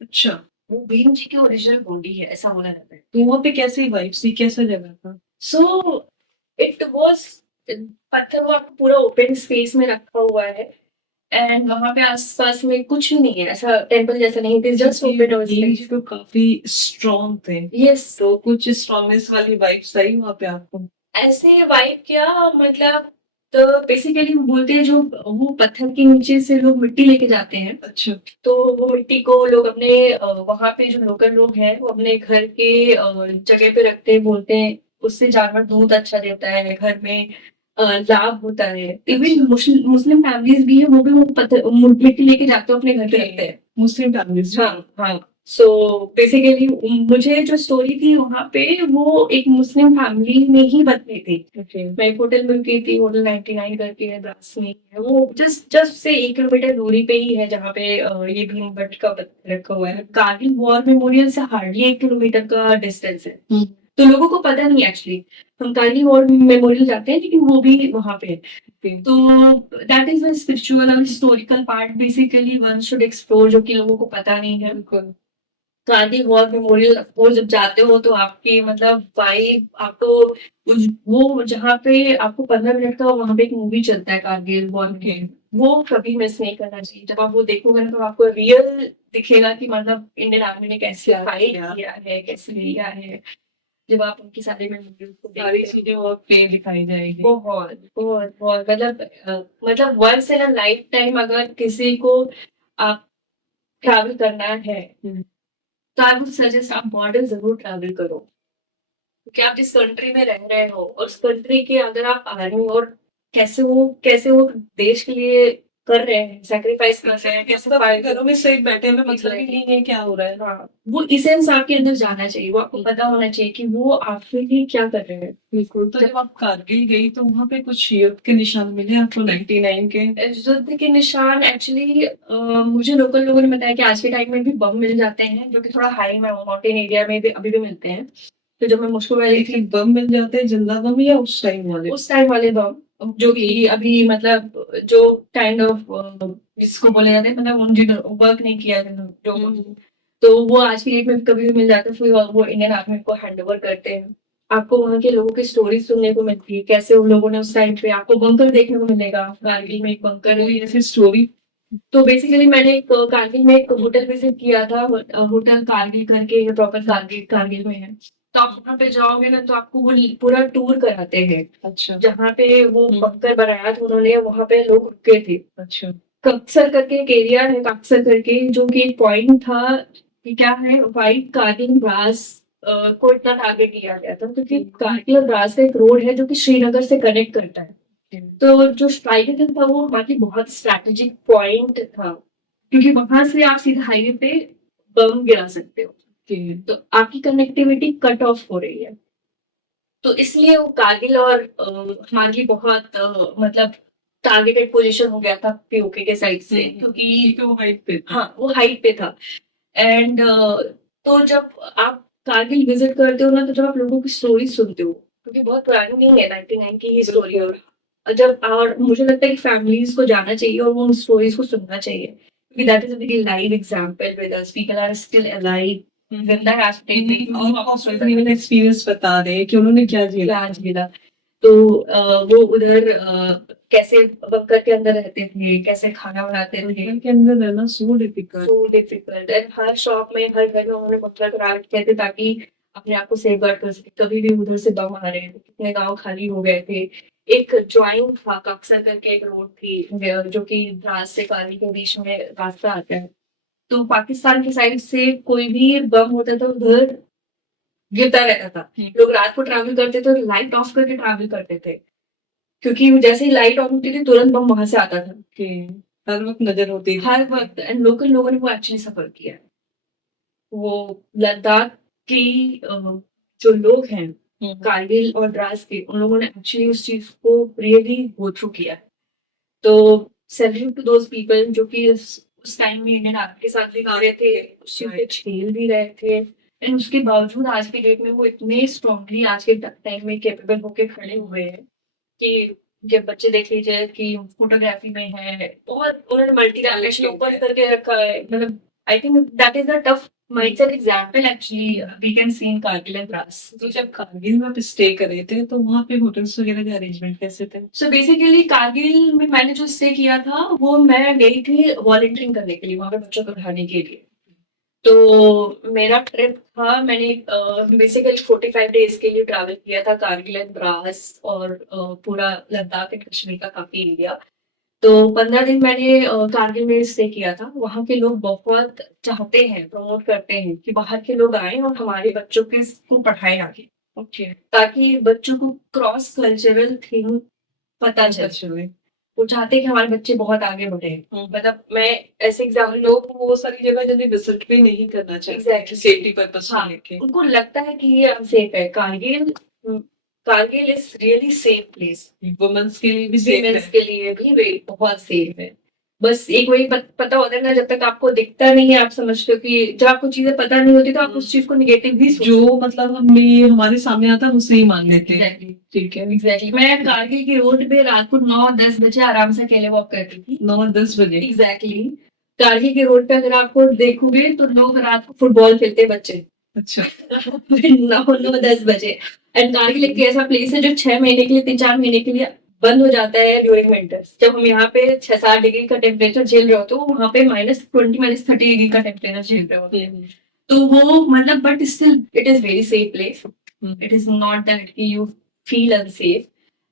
अच्छा। वो भीम जी की ओरिजिनल बॉडी है ऐसा बोला जाता है। तो वहाँ पे कैसी वाइब्स थी, कैसा जगह था? सो इट वाज, पत्थर वो आपको पूरा ओपन स्पेस में रखा हुआ है एंड वहां पे आसपास में कुछ नहीं है, ऐसा टेंपल जैसा नहीं, it is just open space. तो काफी स्ट्रॉन्ग थे। यस, तो कुछ स्ट्रॉन्गनेस वाली वाइब्स आई वहाँ पे आपको? ऐसे वाइब क्या मतलब, तो बेसिकली बोलते हैं जो वो पत्थर के नीचे से लोग मिट्टी लेके जाते हैं। अच्छा। तो वो मिट्टी को लोग अपने वहां पे जो लोकल लोग हैं वो अपने घर के जगह पे रखते हैं, बोलते हैं उससे जानवर दूध अच्छा देता है, घर में लाभ होता है। इवन मुस्लिम फैमिलीज भी है वो भी वो पत्थर मिट्टी लेके जाते हैं अपने घर पे रखते हैं। मुस्लिम फैमिलीज। हाँ। सो बेसिकली मुझे जो स्टोरी थी वहाँ पे वो एक मुस्लिम फैमिली में ही बदली थी। ओके। मैं एक होटल में रुकी थी, होटल 99 करके है, द्रास में ही है। वो जस्ट जस्ट से 1 किलोमीटर दूरी पे ही है जहाँ पे ये भीमबेटका पत्थर रखा हुआ है। कारगिल वॉर मेमोरियल से हार्डली 1 किलोमीटर का डिस्टेंस है। तो लोगों को पता नहीं एक्चुअली, हम कारगिल वॉर मेमोरियल जाते हैं लेकिन वो भी वहाँ पे है। तो दैट इज द स्पिरिचुअल और historical part basically one should explore, जो कि लोगों को पता नहीं है। बिल्कुल। कारगिल वॉर मेमोरियल वो जब जाते हो तो आपकी मतलब वाइब आपको वो जहाँ पे आपको 15 मिनट का वहाँ पे एक मूवी चलता है कारगिल वॉर के, वो कभी मिस नहीं करना चाहिए। जब आप वो देखोगे ना तो आपको रियल दिखेगा कि मतलब इंडियन आर्मी ने कैसे फाइट किया है, कैसे किया है। जब आप उनकी सारी मेमोरीज को सारी देखते चीजें वो पे दिखाई जाएगी। हो, बहुत बहुत बहुत मतलब once in a life time अगर किसी को आप ट्रैवल करना है तो आई वुड सजेस्ट आप बॉर्डर जरूर ट्रैवल करो, क्योंकि आप जिस कंट्री में रह रहे हो और उस कंट्री के अगर आप आर्मी और कैसे वो देश के लिए कर रहे हैं, सेक्रीफाइस कर रहे हैं, कैसे फाइट घरों में से बैठे हुए मतलब ही नहीं है क्या हो रहा है। हाँ, वो इसेंस आपके अंदर जाना चाहिए, वो आपको पता होना चाहिए कि वो आपके लिए क्या कर रहे हैं। बिल्कुल। तो जब आप कारगिल गई तो वहाँ पे कुछ युद्ध के निशान मिले आपको 99 के? युद्ध के निशान एक्चुअली मुझे लोकल लोगों ने बताया कि आज के टाइम में भी बम मिल जाते हैं, जो कि थोड़ा हाई माउंटेन एरिया में भी अभी भी मिलते हैं। तो जब मैं मुश्किल वाली थी, बम मिल जाते हैं जिंदा बम या उस टाइम वाले? उस टाइम वाले बम जो कि अभी मतलब जो काइंड ऑफ जिसको बोले जाते हैं मतलब उन वर्क नहीं किया जो तो वो आज की डेट में कभी भी मिल जाते हैं, फिर वो इंडियन आर्मी को हैंड ओवर करते हैं। आपको वहाँ के लोगों की स्टोरी सुनने को मिलती है, कैसे उन लोगों ने उस टाइम पे, आपको बंकर देखने को मिलेगा कारगिल में एक बंकर है। ऐसी स्टोरी? तो बेसिकली मैंने एक कारगिल में एक होटल विजिट किया था, होटल कारगिल करके, प्रॉपर कारगिल कारगिल में है। तो आप वहाँ पे जाओगे ना तो आपको वो पूरा टूर कराते हैं। अच्छा। जहाँ पे वो बंकर बनाया था उन्होंने, वहाँ पे लोग रुके थे। अच्छा। कक्सर करके एक एरिया है, कक्सर करके, जो कि एक पॉइंट था कि क्या है, वाइट कारगिल द्रास को इतना टारगेट किया गया था क्योंकि कारगिल और द्रास का एक रोड है जो कि श्रीनगर से कनेक्ट करता है। तो जो स्ट्राइक था वो हमारे लिए बहुत स्ट्रैटेजिक पॉइंट था, क्योंकि वहां से आप सीधे हाईवे पे बम गिरा सकते हो, तो आपकी कनेक्टिविटी कट ऑफ हो रही है। तो इसलिए वो कारगिल और हमारे लिए बहुत मतलब टारगेटेड पोजीशन हो गया था पीओके के साइड से, क्योंकि वो हाइट पे था। हाँ, वो हाइट पे था। एंड तो जब आप कारगिल विजिट करते हो ना, तो जब आप लोगों की स्टोरी सुनते हो, क्योंकि बहुत पुरानी नहीं है, 99 की ही स्टोरी है, और मुझे लगता है कि फैमिलीज को जाना चाहिए और वो उन स्टोरीज को सुनना चाहिए, क्योंकि that is a very live example with us, people are still alive, जिंदा है, एक्सपीरियंस बता रहे हैं कि उन्होंने क्या झेला। मिला। तो वो उधर कैसे बंकर के अंदर रहते थे, कैसे खाना बनाते थे, के अंदर रहना so difficult. And her shop में, हर घर में उन्होंने बंकर क्राफ्ट किए थे ताकि अपने आप को सेफ गार्ड कर सके, कभी भी उधर से बम आ रहे थे, कितने गांव खाली हो गए थे। एक ज्वाइन था, कक्सर करके एक रोड थी जो कि द्रास से कारगिल के बीच में रास्ता आता है। तो पाकिस्तान की साइड से कोई भी बम होता था उधर गिरता रहता था। लोग रात को ट्रैवल करते थे तो लाइट ऑफ करके ट्रैवल करते थे, क्योंकि जैसे ही लाइट ऑफ होती थी तुरंत बम वहां से आता था। हर वक्त नजर होती थी। हर वक्त। एंड लोकल लोगों ने वो एक्चुअली सफर किया है। वो लद्दाख की जो लोग हैं कारगिल और द्रास के, उन लोगों ने एक्चुअली उस चीज को रियली गो थ्रू किया है। तो सैल्यूट टू दोज पीपल जो कि उस टाइम में इंडियन आर्मी के साथ भी खड़े थे, उस चीज पे झेल भी रहे थे, एंड उसके बावजूद आज के डेट में वो इतने स्ट्रांगली आज के टाइम में कैपेबल होके खड़े हुए हैं कि जब बच्चे देख लीजिए कि फोटोग्राफी में है, बहुत उन्होंने मल्टी डायमेंशन ऊपर करके रखा है। मतलब I think that is the tough mindset example actually we can see in Kargil and Dras. तो जब कारगिल में आप स्टे कर रहे थे तो वहाँ पे होटल्स वगैरह के अरेंजमेंट कैसे थे? सो बेसिकली कारगिल में मैंने जो स्टे किया था वो मैं गई थी वॉलंटियरिंग करने के लिए, वहाँ पे बच्चों को पढ़ाने के लिए। तो मेरा ट्रिप था, मैंने बेसिकली 45 डेज के लिए ट्रैवल किया था कारगिल एंड द्रास और पूरा लद्दाख एंड कश्मीर का काफी एरिया। तो 15 दिन मैंने कारगिल में स्टे किया था। वहाँ के लोग बहुत चाहते हैं, प्रमोट करते हैं कि बाहर के लोग आए और हमारे बच्चों को पढ़ाएं आगे, ताकि बच्चों को क्रॉस कल्चरल थिंग पता चले। वो चाहते हैं कि हमारे बच्चे बहुत आगे बढ़े। मतलब मैं ऐसे एग्जाम्पल लोग वो सारी जगह जल्दी विजिट भी नहीं करना चाहते Exactly. सेफ्टी पर्पस को हाँ, लेके। उनको लगता है कि ये अनसेफ है। Kargil is really safe place. Womens के लिए भी सेफ विमेंस है। के लिए भी वे बहुत सेफ है। बस एक वही पता होता है ना, जब तक आपको दिखता नहीं है आप समझते हो कि जब आपको चीजें पता नहीं होती तो आप उस चीज को निगेटिव भी जो मतलब हमें हमारे सामने आता है उसे ही मान लेते हैं। एग्जैक्टली ठीक है। एग्जैक्टली। मैं कारगिल की रोड पे रात को 9-10 बजे आराम से अकेले वॉक करती थी। 9-10 बजे। एग्जैक्टली। कारगिल की रोड पे अगर आपको देखोगे तो लोग रात को फुटबॉल खेलते हैं बच्चे। अच्छा। 9-10 बजे। एंड कारगिल एक ऐसा प्लेस है जो 6 महीने के लिए 3-4 महीने के लिए बंद हो जाता है ड्यूरिंग विंटर्स। जब हम यहाँ पे 6-7 डिग्री का टेम्परेचर झेल रहे होते हो, वहाँ पे -20 -30 डिग्री का टेम्परेचर झेल रहे होते हैं। तो वो मतलब but still it is very safe place. It is not that कि यू फील अनसेफ।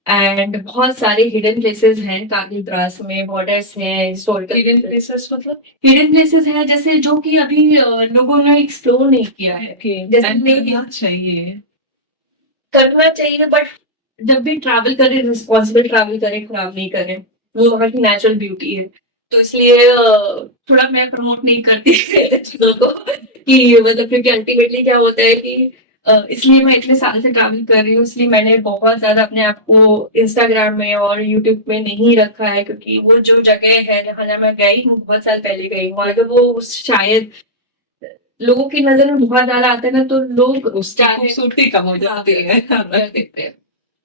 एंड बहुत सारे हिडन प्लेसेस हैं कारगिल द्रास में, बॉर्डर्स हैं, हिस्टोरिकल हिडन प्लेसेस मतलब हिडन प्लेसेस हैं जैसे जो कि अभी लोगों ने एक्सप्लोर नहीं किया है। जैसे करना चाहिए। करना चाहिए, बट जब भी ट्रैवल करें रिस्पॉन्सिबल ट्रैवल करें, खराब नहीं करें। वो वहाँ की नेचुरल ब्यूटी है। तो इसलिए थोड़ा मैं प्रमोट नहीं करती चीजों को कि मतलब, क्योंकि अल्टीमेटली क्या होता है कि इसलिए मैं इतने साल से ट्रैवल कर रही हूँ, इसलिए मैंने बहुत ज्यादा अपने आप को इंस्टाग्राम में और यूट्यूब में नहीं रखा है, क्योंकि वो जो जगह है जहाँ मैं गई हूँ बहुत साल पहले गई हूँ, अगर वो शायद लोगों की नजर में बहुत ज्यादा आता है ना, तो लोग उसकी खूबसूरती कम हो जाती है। कर देते हैं।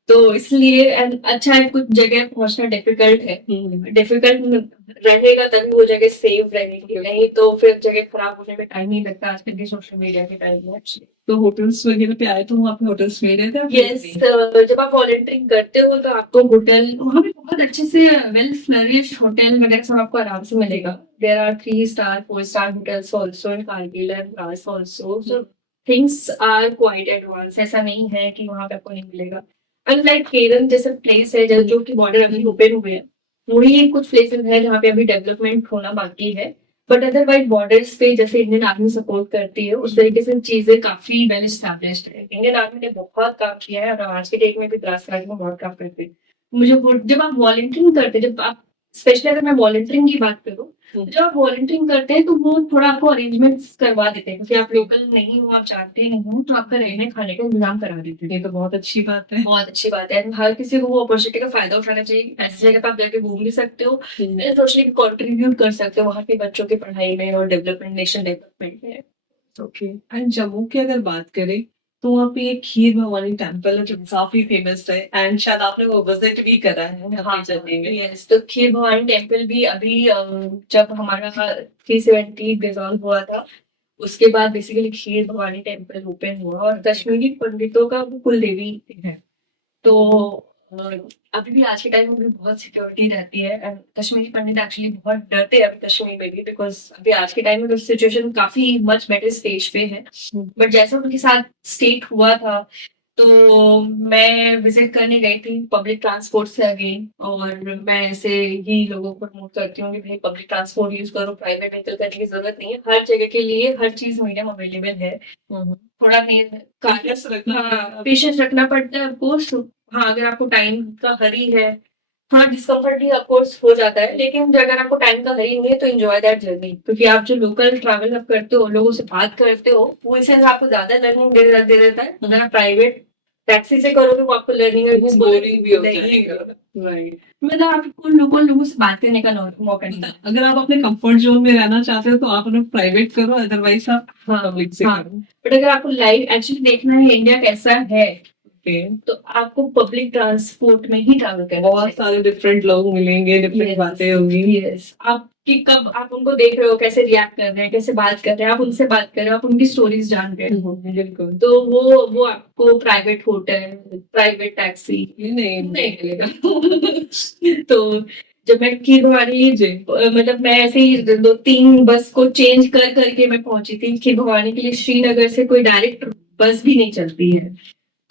तो इसलिए अच्छा है, कुछ जगह पहुंचना डिफिकल्ट है। डिफिकल्ट रहेगा तभी वो जगह सेफ रहेगी, नहीं तो फिर जगह खराब होने में टाइम नहीं लगता आजकल के सोशल मीडिया के टाइम में। तो होटल्स वगैरह पे आए तो वहाँ पे होटल्स में रहे थे? यस, जब आप वॉलंटियरिंग करते हो तो आपको होटल वहाँ पे बहुत अच्छे से वेल फ्लरिश होटल वगैरह सब आपको आराम से मिलेगा। There are 3 star 4 star hotels also in Kargil and Dras also, so things are quite advance. ऐसा नहीं है कि वहाँ पे आपको नहीं मिलेगा। अनलाइक केरल जैसे प्लेस है जो कि बॉर्डर अभी ओपन हुए हैं, वही कुछ प्लेसेस है जहाँ पे अभी डेवलपमेंट होना बाकी है। बट अदरवाइज बॉर्डर्स पे जैसे इंडियन आर्मी सपोर्ट करती है उस तरीके से चीजें काफी वेल एस्टैब्लिश्ड है। इंडियन आर्मी ने बहुत काम किया है और आज के डेट में भी द्रास में बहुत काम करते हैं। मुझे जब आप वॉलंटियरिंग करते हैं, जब आप स्पेशली अगर मैं वॉलंटियरिंग की बात करूँ, जब आप वॉलंटियरिंग करते हैं तो वो थोड़ा आपको अरेंजमेंट्स करवा देते हैं, क्योंकि आप लोकल नहीं हो, आप जानते नहीं हो, तो आपका रहने खाने का इंतजाम करा देते हैं। ये तो बहुत अच्छी बात है। बहुत अच्छी बात है। हर किसी को वो अपॉर्चुनिटी का फायदा उठाना चाहिए। ऐसी जगह पे आप जाके घूम भी सकते हो, सोशली कंट्रीब्यूट कर सकते हो वहाँ के बच्चों की पढ़ाई में और डेवलपमेंट, नेशन डेवलपमेंट में। ओके। एंड जम्मू की अगर बात करें तो वहाँ पे एक खीर भवानी टेम्पल है जो काफी फेमस है, एंड शायद आपने वो विजिट भी करा है अपनी जर्नी में। यस, तो खीर भवानी टेम्पल भी अभी जब हमारा 370 डिसॉल्व हुआ था उसके बाद बेसिकली खीर भवानी टेम्पल ओपन हुआ, और कश्मीरी पंडितों का वो कुल देवी है। तो अभी भी आज के टाइम में भी बहुत सिक्योरिटी रहती है, एंड कश्मीरी पंडित एक्चुअली बहुत डरते हैं अभी कश्मीर में भी, बिकॉज अभी आज के टाइम में तो सिचुएशन काफी मच बेटर स्टेज पे है। बट जैसा उनके साथ स्टेट हुआ था, तो मैं विजिट करने गई थी पब्लिक ट्रांसपोर्ट से अगेन, और मैं ऐसे ही लोगों को प्रमोट करती हूँ कि भाई पब्लिक ट्रांसपोर्ट यूज करो, प्राइवेट व्हीकल करने की जरूरत नहीं है। हर जगह के लिए हर चीज मीडियम अवेलेबल है। थोड़ा पेशेंस रखना पड़ता है ऑफकोर्स। हाँ, अगर आपको टाइम का हरी है, हाँ डिस्कम्फर्ट भी ऑफकोर्स हो जाता है, लेकिन अगर आपको टाइम का हरी नहीं है तो एंजॉय दैट जर्नी, क्योंकि आप जो लोकल ट्रैवल आप करते हो, लोगों से बात करते हो, वो इससे आपको ज्यादा लर्निंग दे देता है। अगर आप प्राइवेट टैक्सी से करोगे वो आपको लर्निंग बोरिंग भी हो जाएगा। राइट। मतलब आपको लोगों से बात करने का मौका नहीं मिलता। अगर आप अपने कंफर्ट जोन में रहना चाहते हो तो आप अपना प्राइवेट करो, अदरवाइज आप पब्लिक से करो। बट अगर आपको लाइव एक्चुअली देखना है इंडिया कैसा है, तो आपको पब्लिक ट्रांसपोर्ट में ही ट्रैवल करना बहुत सारे डिफरेंट लोग मिलेंगे, डिफरेंट बातें होंगी। यस, आपकी कब आप उनको देख रहे हो कैसे रिएक्ट कर रहे हैं, कैसे बात कर रहे हैं, आप उनसे बात कर रहे हो, आप उनकी स्टोरीज जान रहे हो। बिल्कुल। तो वो आपको प्राइवेट होटल, प्राइवेट टैक्सी नहीं मिलेगा। तो जब मैं खीर भवानी मतलब मैं ऐसे ही 2-3 बस को चेंज कर करके मैं पहुंची थी खीर भवानी के लिए। श्रीनगर से कोई डायरेक्ट बस भी नहीं चलती है,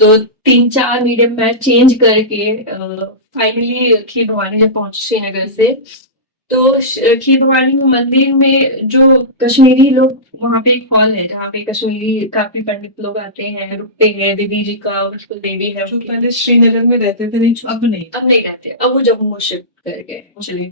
तो 3-4 मीडियम मैं चेंज करके फाइनली खीर भवानी जब पहुंची श्रीनगर से, तो खीर भवानी मंदिर में जो कश्मीरी लोग, वहाँ पे एक हॉल है जहाँ पे कश्मीरी काफी पंडित लोग आते हैं, रुकते हैं। देवी जी का उसको देवी है जो उनकी। पहले श्रीनगर में रहते थे, नहीं अब नहीं। अब नहीं रहते, अब वो जम्मू शिफ्ट कर गए एक्चुअली।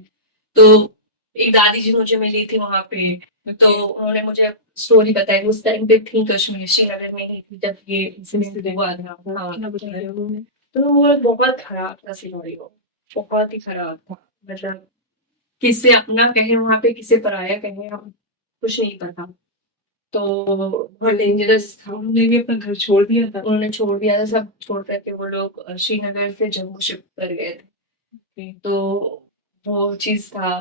तो एक दादी जी मुझे मिली थी वहां पे, तो उन्होंने मुझे स्टोरी बताई। उस टाइम पे थी कश्मीर, श्रीनगर में ही थी जब ये इंसिडेंट हुआ था। हाँ, क्या बताया उन्होंने? तो वो बहुत खराब था सिनेरियो, बहुत ही खराब था। मतलब किससे अपना कहे वहां पे, किससे पराया कहे, हम कुछ नहीं पता। तो बहुत डेंजरस था। उन्होंने भी अपना घर छोड़ दिया था। उन्होंने छोड़ दिया था, सब छोड़ करके वो लोग श्रीनगर से जम्मू शिफ्ट कर गए थे। तो वो चीज था।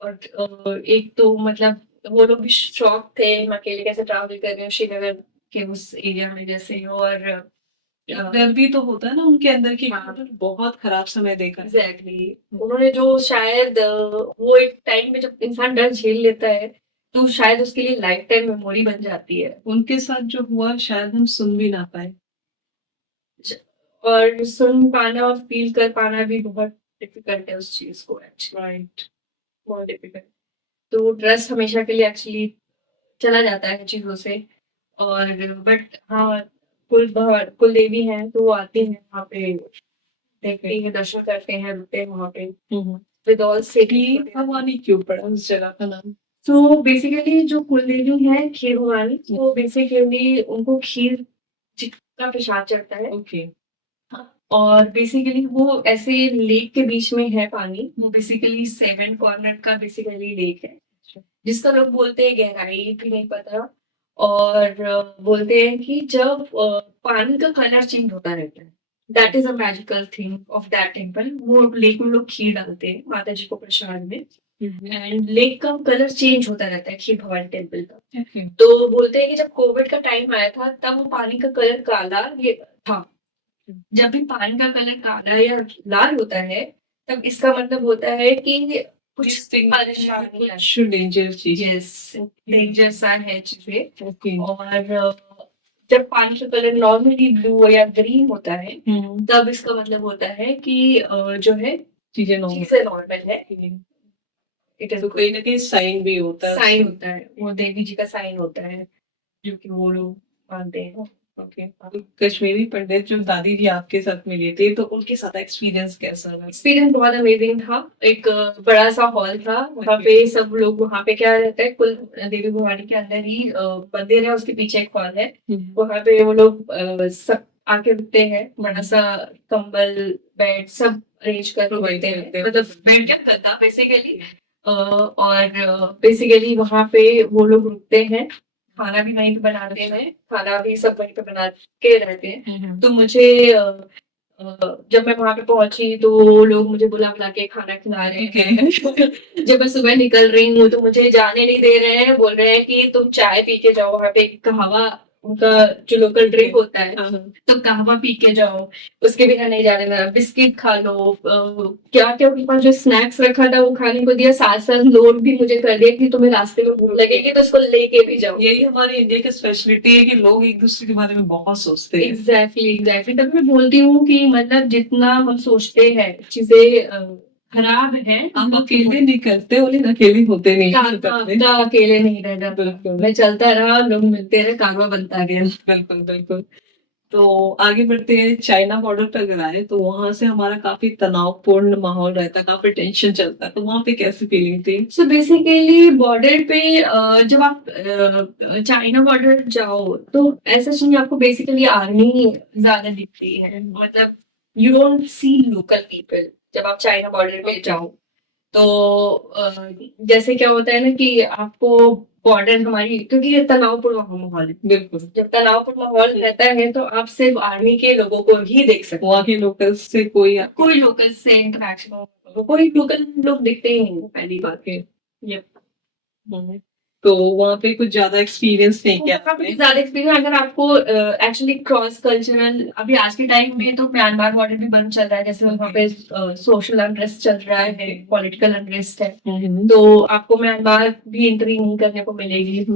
और एक तो मतलब वो लोग भी शॉक थे, मैं अकेले कैसे ट्रैवल कर रही हूँ श्रीनगर के उस एरिया में जैसे। और डर भी तो होता है ना उनके अंदर की, हाँ। उन्होंने बहुत खराब समय देखा है। एग्जैक्टली, उन्होंने जो शायद वो एक टाइम में जब इंसान डर झेल लेता है तो शायद उसके लिए लाइफ टाइम मेमोरी बन जाती है। उनके साथ जो हुआ शायद हम सुन भी ना पाए। और सुन पाना और फील कर पाना भी बहुत डिफिकल्ट है उस चीज को एक्चुअली, राइट। बहुत डिफिकल्ट। तो ट्रस्ट हमेशा के लिए एक्चुअली चला जाता है चीजों से। और बट हाँ, कुल देवी हैं तो वो आती हैं वहाँ पे, देखती हैं, दर्शन करते हैं, रुकते हैं वहाँ पे विद ऑल सिटी। भवानी क्यों पड़ा उस जगह का नाम? तो बेसिकली जो कुलदेवी है खीर भवानी, तो बेसिकली उनको खीर का प्रसाद चढ़ता है। ओके। और बेसिकली वो ऐसे लेक के बीच में है पानी, वो बेसिकली 7 कॉर्नर का बेसिकली लेक है, जिसका लोग बोलते हैं गहराई भी नहीं पता। और बोलते हैं कि जब पानी का कलर चेंज होता रहता है, that is a magical thing of that temple. वो लेक में लोग खीर डालते हैं माता जी को प्रसाद में, एंड लेक का कलर चेंज होता रहता है खीर भवानी टेम्पल का। तो बोलते हैं कि जब कोविड का टाइम आया था तब वो पानी का कलर काला ये था। जब भी पानी का कलर काला या लाल होता है तब इसका मतलब होता है कि कुछ परेशानी है, कुछ डेंजर चीज। यस, डेंजर सा है चीजें। ओके। और जब पानी का कलर नॉर्मली ब्लू या ग्रीन होता है तब इसका मतलब होता है कि जो है चीजें नॉर्मल है। इट इज तो कहीं ना कहीं साइन भी होता है। साइन होता है, वो देवी जी का साइन होता है जो कि वो लोग मानते हैं। ओके। कश्मीरी पंडित जो दादी जी आपके साथ मिली थी, तो उनके साथ एक्सपीरियंस कैसा रहा? एक्सपीरियंस बहुत अमेजिंग था। एक बड़ा सा हॉल था वहाँ पे, सब लोग वहाँ पे क्या रहता है, कुल देवी भवानी के अंदर ही मंदिर है, उसके पीछे एक हॉल है। वहाँ पे वो लोग सब आके रुकते हैं, बड़ा सा कंबल बेड सब अरेंज कर देते हैं, मतलब बेड क्या गद्दा बेसिकली। और बेसिकली वहाँ पे वो लोग रुकते हैं, खाना भी वहीं पे बनाते हैं, खाना भी सब वहीं पे बना के रहते हैं। तो मुझे जब मैं वहां पे पहुंची तो लोग मुझे बुला बुला के खाना खिला रहे हैं। जब मैं सुबह निकल रही हूँ तो मुझे जाने नहीं दे रहे हैं, बोल रहे हैं कि तुम चाय पी के जाओ, वहां पे कहवा उनका जो लोकल ड्रिंक होता है, तो कहवा पी के जाओ, उसके बिना नहीं जाने देना। बिस्किट खा लो, क्या क्या उनके पास जो स्नैक्स रखा था वो खाने को दिया, साथ साथ लोड भी मुझे कर दिया कि तुम्हें रास्ते में भूख लगेगी तो इसको लेके भी जाओ। यही हमारी इंडिया की स्पेशलिटी है कि लोग एक दूसरे के बारे में बहुत सोचते हैं। एग्जैक्टली तभी मैं बोलती हूँ कि मतलब जितना हम सोचते हैं चीजें खराब है, आप अकेले निकलते हो, लेकिन अकेले होते नहीं का अकेले नहीं रहना। बिल्कुल। मैं चलता रहा, लोग मिलते रहे, कारवा बनता गया। बिल्कुल बिल्कुल। तो आगे बढ़ते हैं, चाइना बॉर्डर पर अगर आए तो वहां से हमारा काफी तनावपूर्ण माहौल रहता है, काफी टेंशन चलता है, तो वहां पे कैसी फीलिंग थी? सो बेसिकली बॉर्डर पे जब आप चाइना बॉर्डर जाओ तो ऐसा चाहिए आपको बेसिकली आर्मी ज्यादा दिखती है, मतलब you don't see local people जब आप चाइना बॉर्डर पे जाओ। तो जैसे क्या होता है ना कि आपको बॉर्डर हमारी, क्योंकि ये तनावपूर्ण माहौल है, बिल्कुल। जब तनावपूर्ण माहौल रहता है तो आप सिर्फ आर्मी के लोगों को ही देख सकते वहाँ के लोकल से कोई लोकल से इंटरेक्शन, कोई लोकल लोग दिखते ही नहीं, पहली बात है। Yep. तो वहाँ पे कुछ ज्यादा एक्सपीरियंस नहीं किया आपने? ज्यादा एक्सपीरियंस अगर आपको एक्चुअली क्रॉस कल्चरल, अभी आज के टाइम में तो म्यांमार बॉर्डर भी बंद चल रहा है, जैसे वहाँ पे सोशल अनरेस्ट चल रहा है, पॉलिटिकल अनरेस्ट है, तो आपको म्यांमार भी एंट्री नहीं करने को मिलेगी।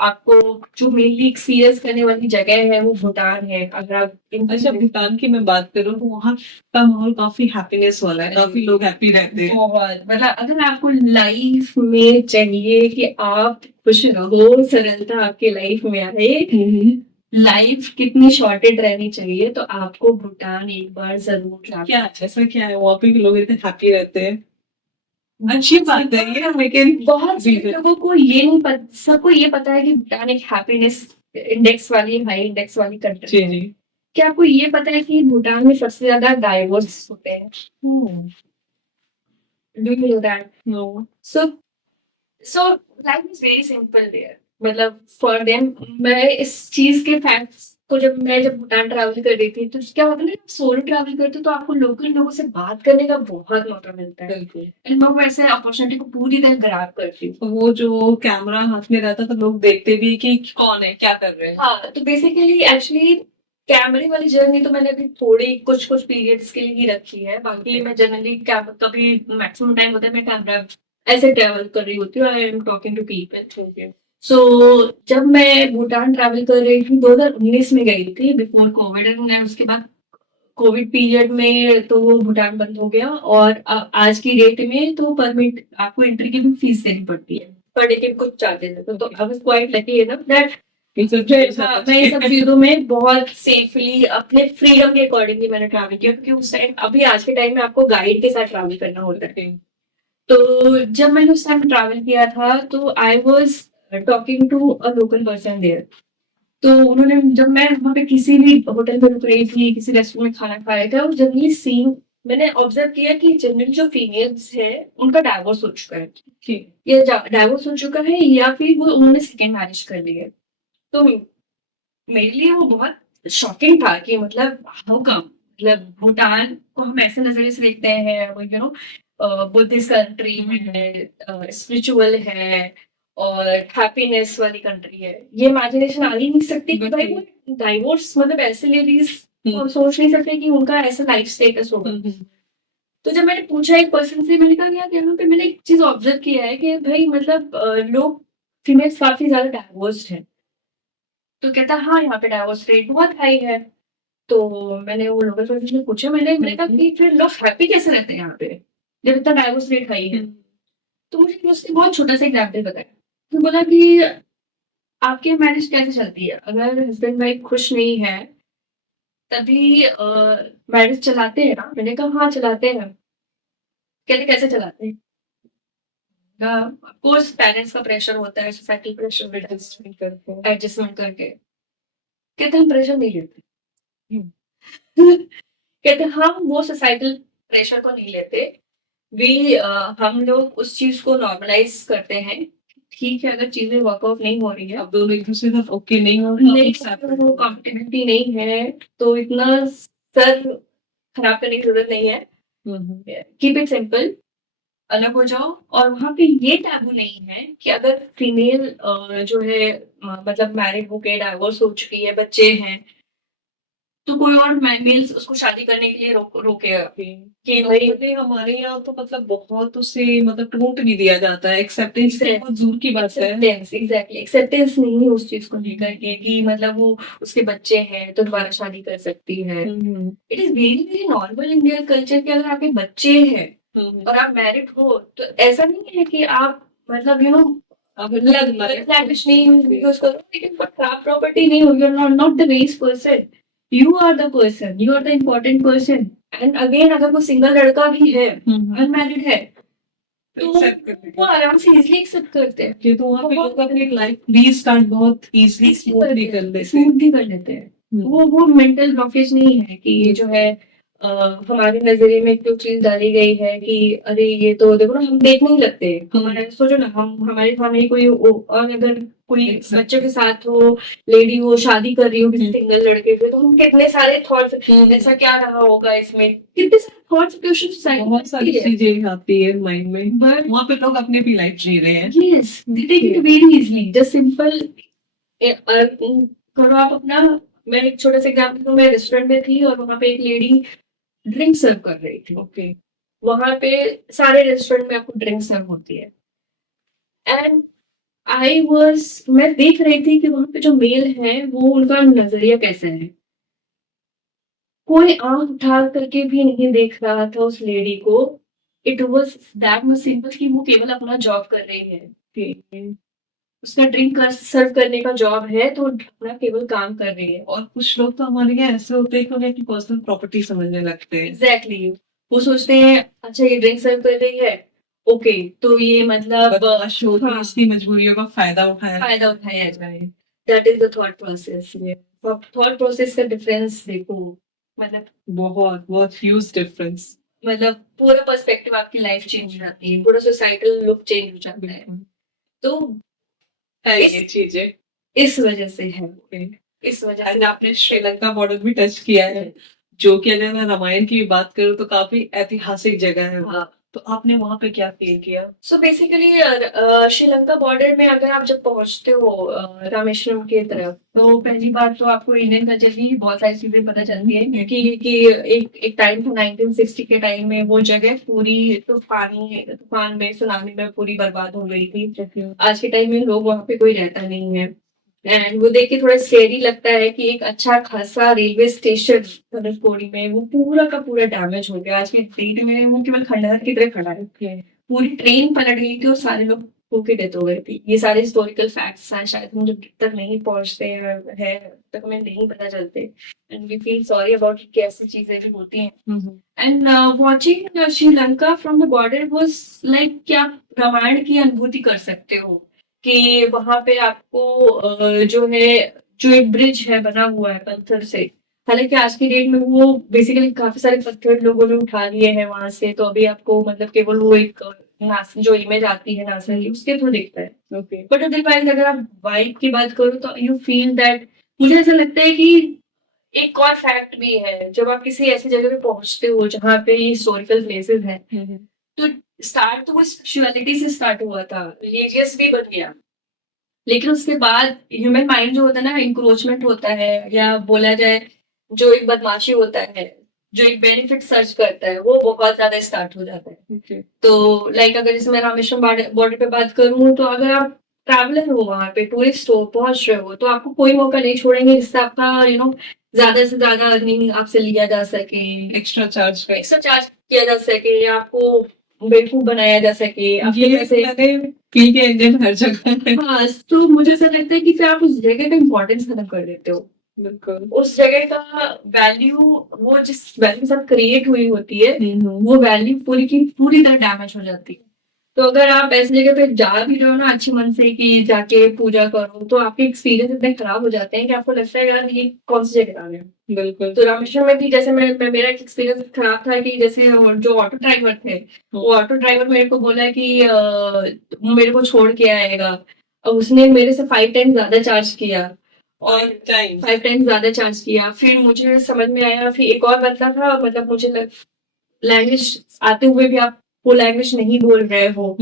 आपको जो मेनली एक्सपीरियंस करने वाली जगह है वो भूटान है। अगर आप अच्छा, भूटान की मैं बात करूँ तो वहाँ का माहौल काफी हैप्पीनेस वाला है, काफी लोग हैप्पी रहते हैं। बहुत मतलब अगर आपको लाइफ में चाहिए कि आप खुश रहो, सरलता आपके लाइफ में आए, लाइफ कितनी शॉर्टेड रहनी चाहिए, तो आपको भूटान एक बार जरूर ट्रैवल। क्या ऐसा क्या है वहाँ पे कि लोग इतने हैप्पी रहते हैं? अच्छी बात है ये, लेकिन बहुत सारे लोगों को ये नहीं पता, सबको ये पता है कि भूटान एक हैप्पीनेस इंडेक्स वाली, हाई इंडेक्स वाली कंट्री जी है। जी। क्या आपको ये पता है कि भूटान में सबसे ज्यादा डाइवर्स होते हैं? Do you know that? No. So so life is very simple there, मतलब फॉर देम। मैं इस चीज के फैक्ट्स को जब भूटान ट्रैवल कर रही थी, तो क्या होता है ना, सोलो ट्रैवल करते हो तो आपको लोकल लोगों से बात करने का बहुत मौका मिलता है, बिल्कुल। एंड मैं वैसे अपॉर्चुनिटी को पूरी तरह ग्रैब करती हूँ। तो वो जो कैमरा हाथ में रहता तो लोग देखते भी कि कौन है, क्या कर रहे हैं। हाँ, तो बेसिकली एक्चुअली कैमरे वाली जर्नी तो मैंने अभी थोड़ी कुछ कुछ पीरियड्स के लिए ही रखी है, बाकी मैं जनरली कभी मैक्सिमम टाइम होता है मैं कैमरा ऐसे ट्रैवल कर रही होती हूँ, I am talking to people. So जब मैं भूटान ट्रैवल कर रही थी 2019 में गई थी, बिफोर कोविड, एंड उसके बाद कोविड पीरियड में तो वो भूटान बंद हो गया, और आज की डेट में तो परमिट आपको एंट्री की भी फीस देनी पड़ती है, पर डे के कुछ चार्जेस है, तो I was quite lucky enough that मैं ये सब चीजों में बहुत सेफली अपने फ्रीडम के अकॉर्डिंगली मैंने ट्रैवल किया, क्योंकि उस टाइम, अभी आज के टाइम में आपको गाइड के साथ ट्रैवल करना होता है। तो जब मैंने उस टाइम ट्रैवल किया था तो I was talking to a local person there. तो उन्होंने, जब मैं वहाँ पे किसी भी होटल में रुक रही थी, किसी रेस्टोरेंट में खाना खा रहे थे, और जनरली सीन मैंने ऑब्जर्व किया कि जनरली जो फीमेल्स है उनका डाइवोर्स हो चुका है, या डाइवोर्स हो चुका है, या फिर वो उन्होंने सेकेंड मैरिज कर ली है। तो मेरे लिए वो बहुत शॉकिंग था कि मतलब हाउ कम, मतलब भूटान को हम ऐसे नजरिए से देखते हैं, वो बुद्धिस्ट कंट्री है, स्पिरिचुअल है, और हैप्पीनेस वाली कंट्री है, ये इमेजिनेशन आ ही नहीं सकती कि भाई वो डाइवोर्स मतलब ऐसे लेडीज सोच नहीं सकते कि उनका ऐसा लाइफ स्टेटस होगा। तो जब मैंने पूछा एक पर्सन से, मैंने कहा यार यहाँ पे मैंने एक चीज ऑब्जर्व किया है कि भाई मतलब लोग, फीमेल्स काफी ज्यादा डाइवोर्स्ड है। तो कहता हाँ, यहाँ पे डाइवोर्स रेट बहुत हाई है। तो मैंने वो लोकल पर्सन से पूछा, मैंने कहा कि फिर लोग हैप्पी कैसे रहते हैं यहाँ पे जब इतना डाइवोर्स रेट हाई है? तो मुझे उसने बहुत छोटा सा एग्जाम्पल बताया। तो बोला कि आपकी मैरिज कैसे चलती है, अगर हस्बैंड वाइफ खुश नहीं है तभी मैरिज चलाते हैं ना? मैंने कहा हाँ चलाते हैं। कहते कैसे चलाते हैं? कोर्स पेरेंट्स का प्रेशर होता है, सोसाइटल प्रेशर, एडजस्टमेंट करके। कहते हम प्रेशर नहीं लेते। कहते हम वो सोसाइटल प्रेशर को नहीं लेते, वी हम लोग उस चीज को नॉर्मलाइज करते हैं। ठीक है, अगर चीजें वर्कआउट नहीं हो रही है, अब दोनों एक दूसरे के साथ ओके नहीं हो रहे, नहीं कंपेटेबिलिटी नहीं है, तो इतना सर खराब करने की जरूरत नहीं है। कीप इट सिंपल, अलग हो जाओ। और वहां पे ये टैबू नहीं है कि अगर फीमेल जो है मतलब मैरिड होके डाइवोर्स हो चुकी है, बच्चे हैं, तो कोई और मेल्स उसको शादी करने के लिए रोकेगा कि भाई। हमारे यहाँ तो मतलब बहुत उसे मतलब टोंट भी दिया जाता है, एक्सेप्टेंस बहुत दूर की बात है। एग्जैक्टली, एक्सेप्टेंस नहीं है उस चीज को लेकर के कि मतलब वो उसके बच्चे हैं तो दोबारा शादी कर सकती है। It is very very normal Indian culture कि अगर आपके बच्चे हैं और आप मैरिड हो, तो ऐसा नहीं है कि आप मतलब नहीं यूज करो, लेकिन खराब प्रॉपर्टी नहीं होगी, not the waste person, you are the person, you are the important person. And again, अगर कोई सिंगल लड़का भी है, अनमैरिड है, तो वो आराम से इजीली एक्सेप्ट करते हैं कि तो वहाँ पे लोग अपनी लाइफ रीस्टार्ट बहुत इजीली स्मूथली कर लेते हैं। वो मेंटल ब्लॉकेज नहीं है कि ये जो है हमारे नजरिए में जो चीज डाली गई है कि अरे ये तो देखो ना, हम देखने ही लगते हैं। हमारे सोचो ना, हम हमारे सामने कोई और अगर कोई बच्चों के साथ हो, लेडी हो, शादी कर रही हो किसी सिंगल लड़के से, तो हम कितने सारे थॉट्स, ऐसा क्या रहा होगा इसमें, कितने सारे थॉट्स, क्वेश्चन, बहुत सारी चीजें आती है माइंड में, बट वहाँ पे लोग अपने भी लाइफ जी रहे हैं। Yes, they take it very easily, just simple. करो आप अपना, मैं एक छोटा सा एग्जाम्पल दूं, मैं रेस्टोरेंट में थी और वहां पे एक लेडी ड्रिंक सर्व कर रही थी। ओके, वहां पे सारे रेस्टोरेंट में आपको ड्रिंक सर्व होती है, एंड मैं देख रही थी कि वहां पे जो मेल है वो उनका नजरिया कैसा है। कोई आंख उठा करके भी नहीं देख रहा था उस लेडी को। It was that much simple कि वो केवल अपना जॉब कर रही है। उसका ड्रिंक कर सर्व करने का जॉब है तो अपना केवल काम कर रही है। और कुछ लोग तो हमारे यहाँ ऐसे होते हैं कि उन्हें अपनी पर्सनल प्रॉपर्टी समझने लगते हैं। एग्जैक्टली वो सोचते हैं अच्छा ये ड्रिंक सर्व कर रही है, ओके तो ये मतलब बदमाश हो हाँ, इसकी मजबूरियों का फायदा उठाया फायदा उठाया जाए। That is the thought process. Thought process का डिफरेंस देखो, मतलब बहुत बहुत ह्यूज डिफरेंस। पूरा पर्सपेक्टिव आपकी लाइफ चेंज हो जाती है, पूरा सोसाइटल लुक चेंज हो जाता है। तो है इस- ये चीजें। इस वजह से है, इस वजह एंड से आपने श्रीलंका बॉर्डर भी टच किया है, जो कि अगर मैं रामायण की भी बात करूँ तो काफी ऐतिहासिक जगह है वो। हाँ। तो आपने वहां पे क्या फील किया? सो बेसिकली श्रीलंका बॉर्डर में अगर आप जब पहुंचते हो रामेश्वरम की तरफ, तो पहली बात तो आपको इंडियन कल्चर की बहुत सारी चीजें पता चलती है, क्योंकि कि एक टाइम था 1960 के टाइम में वो जगह पूरी तूफान में सुनामी में पूरी बर्बाद हो गई थी। आज के टाइम में लोग वहाँ पे कोई रहता नहीं है। एंड वो देख के थोड़ा स्केरी लगता है कि एक अच्छा खासा रेलवे स्टेशन धनुषकोडी में वो पूरा का पूरा डैमेज हो गया। आज की डेट में वो केवल खंडहर की तरह खड़ा है। पूरी ट्रेन पलट गई थी और सारे लोग की डेथ हो गई थी। ये सारे हिस्टोरिकल फैक्ट्स हैं, शायद हम जब तक नहीं पहुंचते हैं तक हमें नहीं पता चलते। And we feel sorry about कि ऐसी चीजें भी होती हैं। And watching Sri Lanka from the border was like कि आप रामायण की अनुभूति कर सकते हो कि वहां पे आपको जो है, जो एक ब्रिज है बना हुआ है पत्थर से। हालांकि आज की डेट में वो बेसिकली काफी सारे पत्थर लोगों ने उठा लिए हैं वहां से, तो अभी आपको मतलब केवल वो एक जो इमेज आती है नासा की उसके थ्रू दिखता है। बट अदरवाइज अगर आप वाइब की बात करो तो यू फील दैट, मुझे ऐसा लगता है कि एक और फैक्ट भी है, जब आप किसी ऐसी जगह पे पहुंचते हो जहाँ पे हिस्टोरिकल प्लेसेस हैं, तो स्टार्ट तो वो स्पिरिचुअलिटी से स्टार्ट हुआ था, रिलीजियस भी बन गया, लेकिन उसके बाद ह्यूमन माइंड जो होता है ना, इंक्रोचमेंट होता है या बोला जाए जो एक बदमाशी होता है, जो एक बेनिफिट सर्च करता है, वो बहुत ज्यादा स्टार्ट हो जाता है। तो लाइक अगर जैसे मैं रामेश्वरम बॉर्डर पे बात करूँ, तो अगर आप ट्रैवलर हो, वहां पे टूरिस्ट हो, पहुंच रहे हो, तो आपको कोई मौका नहीं छोड़ेंगे जिससे आपका ज्यादा से ज्यादा अर्निंग आपसे लिया जा सके, एक्स्ट्रा चार्ज किया जा सके, या आपको बेवकूफ बनाया जा सके, आपके पैसे फील किया इंडियन हर जगह है। हाँ। तो मुझे ऐसा लगता है कि फिर आप उस जगह का इम्पोर्टेंस खत्म कर देते हो। बिल्कुल। उस जगह का वैल्यू, वो जिस वैल्यू के साथ क्रिएट हुई होती है, वो वैल्यू पूरी की पूरी तरह डैमेज हो जाती है। तो अगर आप ऐसी जगह पे जा भी रहे हो ना अच्छे मन से कि जाके पूजा करो, तो आपके एक्सपीरियंस इतने खराब हो जाते हैं कि आपको लगता है यार ये कौन सी जगह आ गए। बिल्कुल। तो रामेश्वरम में भी जैसे मेरा एक एक्सपीरियंस खराब था कि जैसे जो ऑटो ड्राइवर थे, वो ऑटो ड्राइवर मेरे को बोला कि मेरे को छोड़ के आएगा। अब उसने मेरे से 5 टाइम ज्यादा चार्ज किया, और 5 टाइम ज्यादा चार्ज किया। फिर मुझे समझ में आया, फिर एक और बंदा था, मतलब मुझे लैंग्वेज आते हुए भी आप वो लैंग्वेज नहीं बोल रहे हो।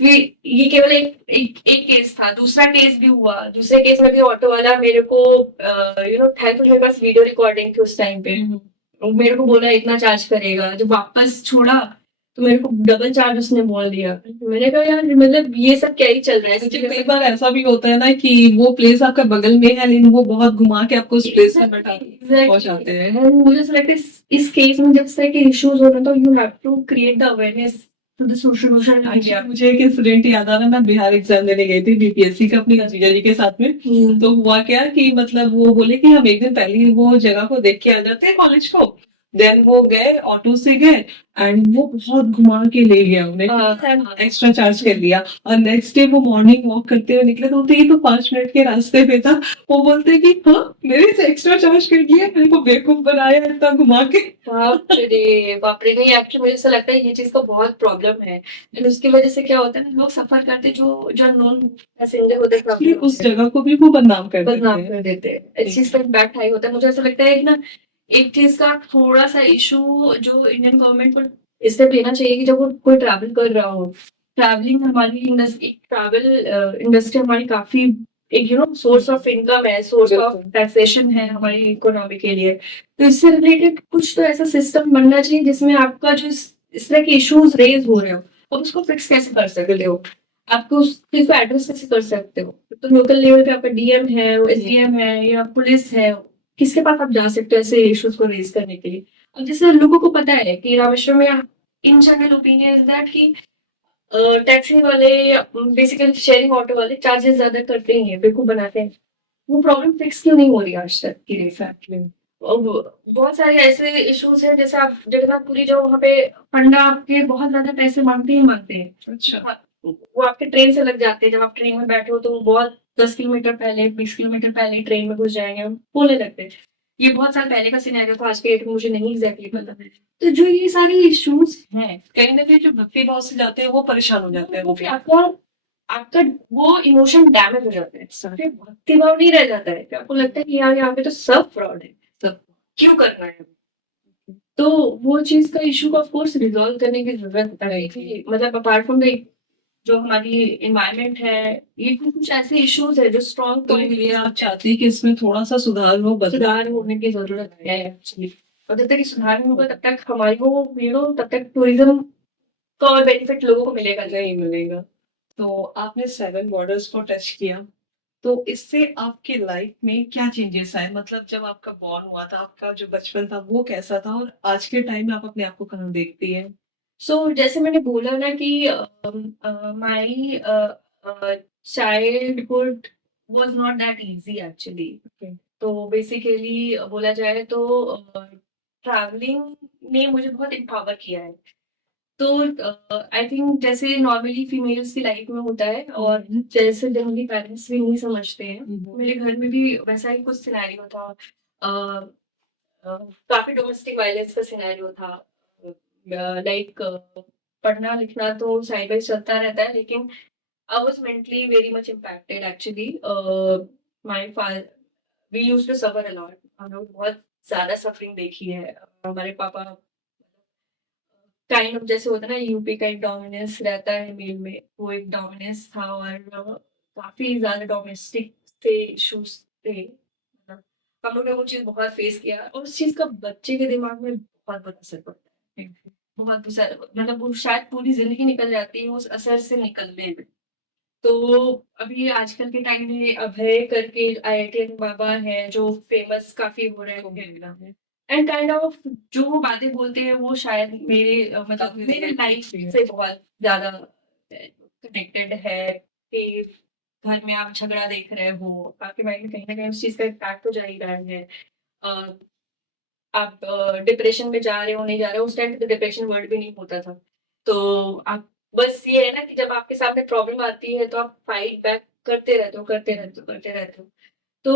फिर ये केवल एक केस था। दूसरा केस भी हुआ, दूसरे केस में भी ऑटो वाला मेरे को थैंकफुल मेरे पास वीडियो रिकॉर्डिंग थी उस टाइम पे, मेरे को बोला इतना चार्ज करेगा। जब वापस छोड़ा तो मेरे को डबल चार्ज उसने बोल दिया। मैंने कहा यार मतलब ये सब क्या ही चल रहा है। कई बार ऐसा भी होता है ना कि वो प्लेस आपका बगल में है, लेकिन वो बहुत घुमा के आपको उस प्लेस में पहुंचाते हैं। मुझे ऐसा लगता है इस केस में जब इस तरह के इश्यूज हो रहे हैं, तो you have to create the awareness to the social media. मुझे एक इंसिडेंट याद आ रहा है, मैं बिहार एग्जाम देने गई थी बीपीएससी का अपनी जीजा जी के साथ में। तो हुआ क्या कि मतलब वो बोले कि हम एक दिन पहले ही वो जगह को देख के आ जाते हैं कॉलेज को। देन वो गए, ऑटो से गए, एंड वो बहुत घुमा के ले गया उन्हें, एक्स्ट्रा चार्ज कर लिया। और नेक्स्ट डे वो मॉर्निंग वॉक करते हुए निकले, तो ये तो 5 मिनट के रास्ते पे था। वो बोलते कि हाँ मेरे से एक्स्ट्रा चार्ज कर दिया, मेरे को बेवकूफ बनाया इतना घुमा के। बाप रे नहीं, एक्चुअली मुझे ऐसा लगता है ये चीज का बहुत प्रॉब्लम है। एंड उसकी वजह से क्या होता है ना, लोग सफर करते जो नॉन पैसेंजर होते हैं, उस जगह को भी वो बदनाम कर देते हैं। इस चीज का इम्पैक्ट हाई होता है। मुझे ऐसा लगता है कि ना, एक चीज का थोड़ा सा इशू जो इंडियन गवर्नमेंट को इस पे लेना चाहिए कि जब वो कोई ट्रैवल कर रहा हो, ट्रैवलिंग हमारी इंडस्ट्री, ट्रैवल इंडस्ट्री हमारी काफी एक सोर्स ऑफ इनकम है, सोर्स ऑफ टैक्सेशन है हमारी इकोनॉमी के लिए। तो इससे रिलेटेड कुछ तो ऐसा सिस्टम बनना चाहिए जिसमें आपका जो इस तरह के इश्यूज रेज हो रहे हो, आप उसको फिक्स कैसे कर सकते हो, आपको उस चीज को एड्रेस कैसे कर सकते हो। तो लोकल लेवल पे आपका डीएम है, एसडीएम है, या पुलिस है, किसके पास आप जा सकते हो ऐसे इश्यूज को रेज करने के लिए? अब जैसे लोगों को पता है कि रामेश्वरम में in general opinion is that कि टैक्सी वाले बेसिकली शेयरिंग ऑटो वाले चार्जेस ज्यादा करते ही हैं, बेवकूफ बनाते हैं। वो प्रॉब्लम फिक्स क्यों नहीं हो रही आज तक की डेट में? अब बहुत सारे ऐसे इश्यूज हैं, जैसे आप जगन्नाथपुरी जाओ, वहाँ पे पंडा आपके बहुत ज्यादा पैसे मांगते ही मांगते हैं। अच्छा। हाँ, वो आपके ट्रेन से लग जाते हैं। जब आप ट्रेन में बैठे हो तो वो बहुत 10 किलोमीटर पहले, 20 किलोमीटर पहले ट्रेन में घुस जाएंगे, बोलने लगते हैं। ये बहुत साल पहले का सिनेरियो था, आज के डेट में मुझे नहीं एग्जैक्टली पता है। तो जो ये सारे इश्यूज हैं, कहीं ना कहीं जो भक्ति भाव से जाते हैं वो परेशान हो जाते हैं। वो फिर आपका आपका वो इमोशन डैमेज हो जाता है, फिर भक्ति भाव नहीं रह जाता है। फिर आपको लगता है कि यार यहाँ पे तो सब फ्रॉड है, सब क्यों करना है? तो वो चीज का इशू को ऑफ कोर्स रिजॉल्व करने की जरूरत है कि मतलब अपार्ट फ्रॉम द जो हमारी एनवायरनमेंट है, ये कुछ ऐसे इश्यूज है जो स्ट्रॉन्ग तो ये आप चाहते हैं कि इसमें थोड़ा सा सुधार हो, बदलाव सुधार होने की जरूरत है एक्चुअली। और जब तक ये सुधार नहीं होगा तब तक हमारी वो तब तक टूरिज्म का और बेनिफिट लोगों को मिलेगा नहीं मिलेगा। तो आपने 7 बॉर्डर्स को टच किया, तो इससे आपके लाइफ में क्या चेंजेस आए? मतलब जब आपका बॉर्न हुआ था, आपका जो बचपन था वो कैसा था, और आज के टाइम में आप अपने आप को कहाँ देखती हैं? सो जैसे मैंने बोला ना कि my childhood was not that easy actually. तो बेसिकली बोला जाए तो ट्रैवलिंग ने मुझे बहुत एम्पावर किया है। तो आई थिंक जैसे नॉर्मली फीमेल्स की लाइफ में होता है और जैसे जनरली पेरेंट्स भी नहीं समझते हैं, मेरे घर में भी वैसा ही कुछ सिनेरियो था। काफी डोमेस्टिक वायलेंस का सिनेरियो था। लाइक पढ़ना लिखना तो साइड बाय चलता रहता है, लेकिन I was mentally very much impacted actually. My father, we used to suffer a lot. हम लोग बहुत ज्यादा सफरिंग देखी है। हमारे पापा काइंड ऑफ जैसे होता है ना, यूपी का एक डोमिनेंस रहता है मेल में, वो एक डोमिनेंस था। और काफी ज्यादा डोमेस्टिक से इश्यूज थे। मतलब हम लोग ने वो चीज बहुत फेस किया, और उस चीज का बच्चे के दिमाग में बहुत बुरा असर पड़ता है। बहुत मतलब वो शायद पूरी जिंदगी निकल जाती है उस असर से निकलने में। तो अभी आजकल के टाइम में अभय करके आईआईटी बाबा है जो फेमस काफी हो रहे हैं, एंड काइंड ऑफ जो वो बातें बोलते हैं वो शायद मेरे मतलब मेरे लाइफ से बहुत ज्यादा कनेक्टेड है। कि घर में आप झगड़ा देख रहे हो, आपके माइंड में कहीं ना कहीं उस चीज का इम्पैक्ट तो जा ही रहा है। अ, आप डिप्रेशन में जा रहे हो, नहीं जा रहे हो, उस टाइम पे तो डिप्रेशन वर्ड भी नहीं होता था। तो आप बस ये है ना कि जब आपके सामने प्रॉब्लम आती है तो आप फाइट बैक करते रहते हो, करते रहते हो, करते रहते हो। तो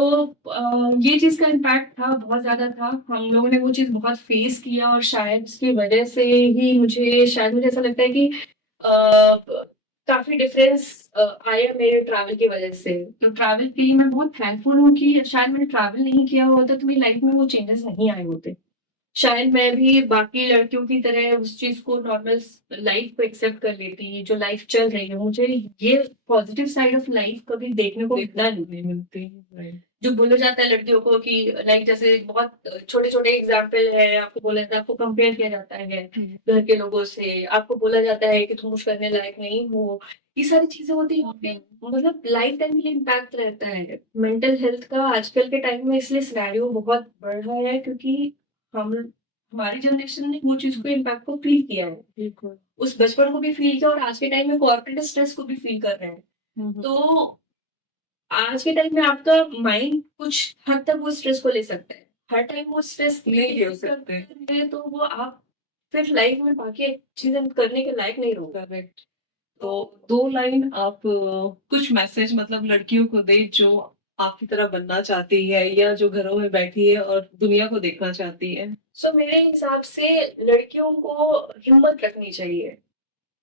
ये चीज़ का इम्पैक्ट था, बहुत ज़्यादा था। हम लोगों ने वो चीज़ बहुत फेस किया, और शायद उसकी वजह से ही मुझे ऐसा लगता है कि काफ़ी डिफरेंस आया मेरे ट्रैवल की वजह से। तो ट्रैवल के लिए मैं बहुत थैंकफुल हूँ कि शायद मैंने ट्रैवल नहीं किया होता तो मेरी लाइफ में वो चेंजेस नहीं आए होते। शायद मैं भी बाकी लड़कियों की तरह उस चीज़ को नॉर्मल लाइफ को एक्सेप्ट कर लेती, जो लाइफ चल रही है। मुझे ये पॉजिटिव साइड ऑफ लाइफ कभी देखने को मिलता नहीं मिलती। जो बोला जाता है लड़कियों को कि लाइक जैसे बहुत छोटे-छोटे एग्जाम्पल है, आपको बोला जाता है, आपको कंपेयर किया जाता है घर के लोगों से, आपको बोला जाता है कि तुम कुछ करने लायक नहीं हो। ये सारी चीज़ें होती हैं, फिर मतलब लाइफ टाइम के लिए इम्पैक्ट रहता है। मेंटल हेल्थ का आजकल के टाइम में इसलिए सिनेरियो बहुत बढ़ रहा है, क्योंकि हम हमारी जनरेशन ने वो चीज़ को इम्पैक्ट को फ़ील किया है। बिल्कुल। उस बचपन को भी फ़ील किया, और आज के टाइम में कॉर्पोरेट स्ट्रेस को भी फ़ील कर रहे हैं। तो आज के टाइम में आपका माइंड कुछ हद तक वो स्ट्रेस को ले सकता है। हर टाइम वो स्ट्रेस नहीं ले सकते। है तो वो आप फिर लाइफ में बाकी चीज़ें करने के लायक नहीं रहोगे। करेक्ट। तो 2 लाइन आप कुछ मैसेज मतलब लड़कियों को दें जो आपकी तरह बनना चाहती है, या जो घरों में बैठी है और दुनिया को देखना चाहती है? सो मेरे हिसाब से लड़कियों को हिम्मत रखनी चाहिए।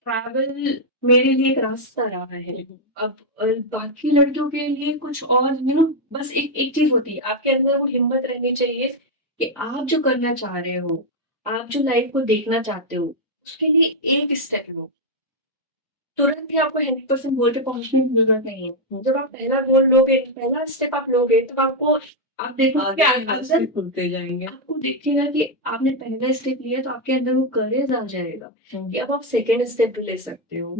ट्रैवल मेरे लिए एक रास्ता रहा है। अब बाकी लड़कियों के लिए कुछ और बस एक एक चीज़ होती है, आपके अंदर वो हिम्मत रहनी चाहिए कि आप जो करना चाह रहे हो, आप जो लाइफ को देखना चाहते हो, उसके लिए एक स्टेप लो। तुरंत ही आपको 100% गोल पे पहुँचने की ज़रूरत नहीं है। जब आप पहला गोल लोगे, पहला स्टेप आप लोगे, तब आप देखोगे कि आगे रास्ते अंदर खुलते जाएँगे। आपको दिखेगा कि आपने पहला स्टेप लिया, तो आपके अंदर वो करेज आ जाएगा कि अब आप सेकंड स्टेप भी ले सकते हो।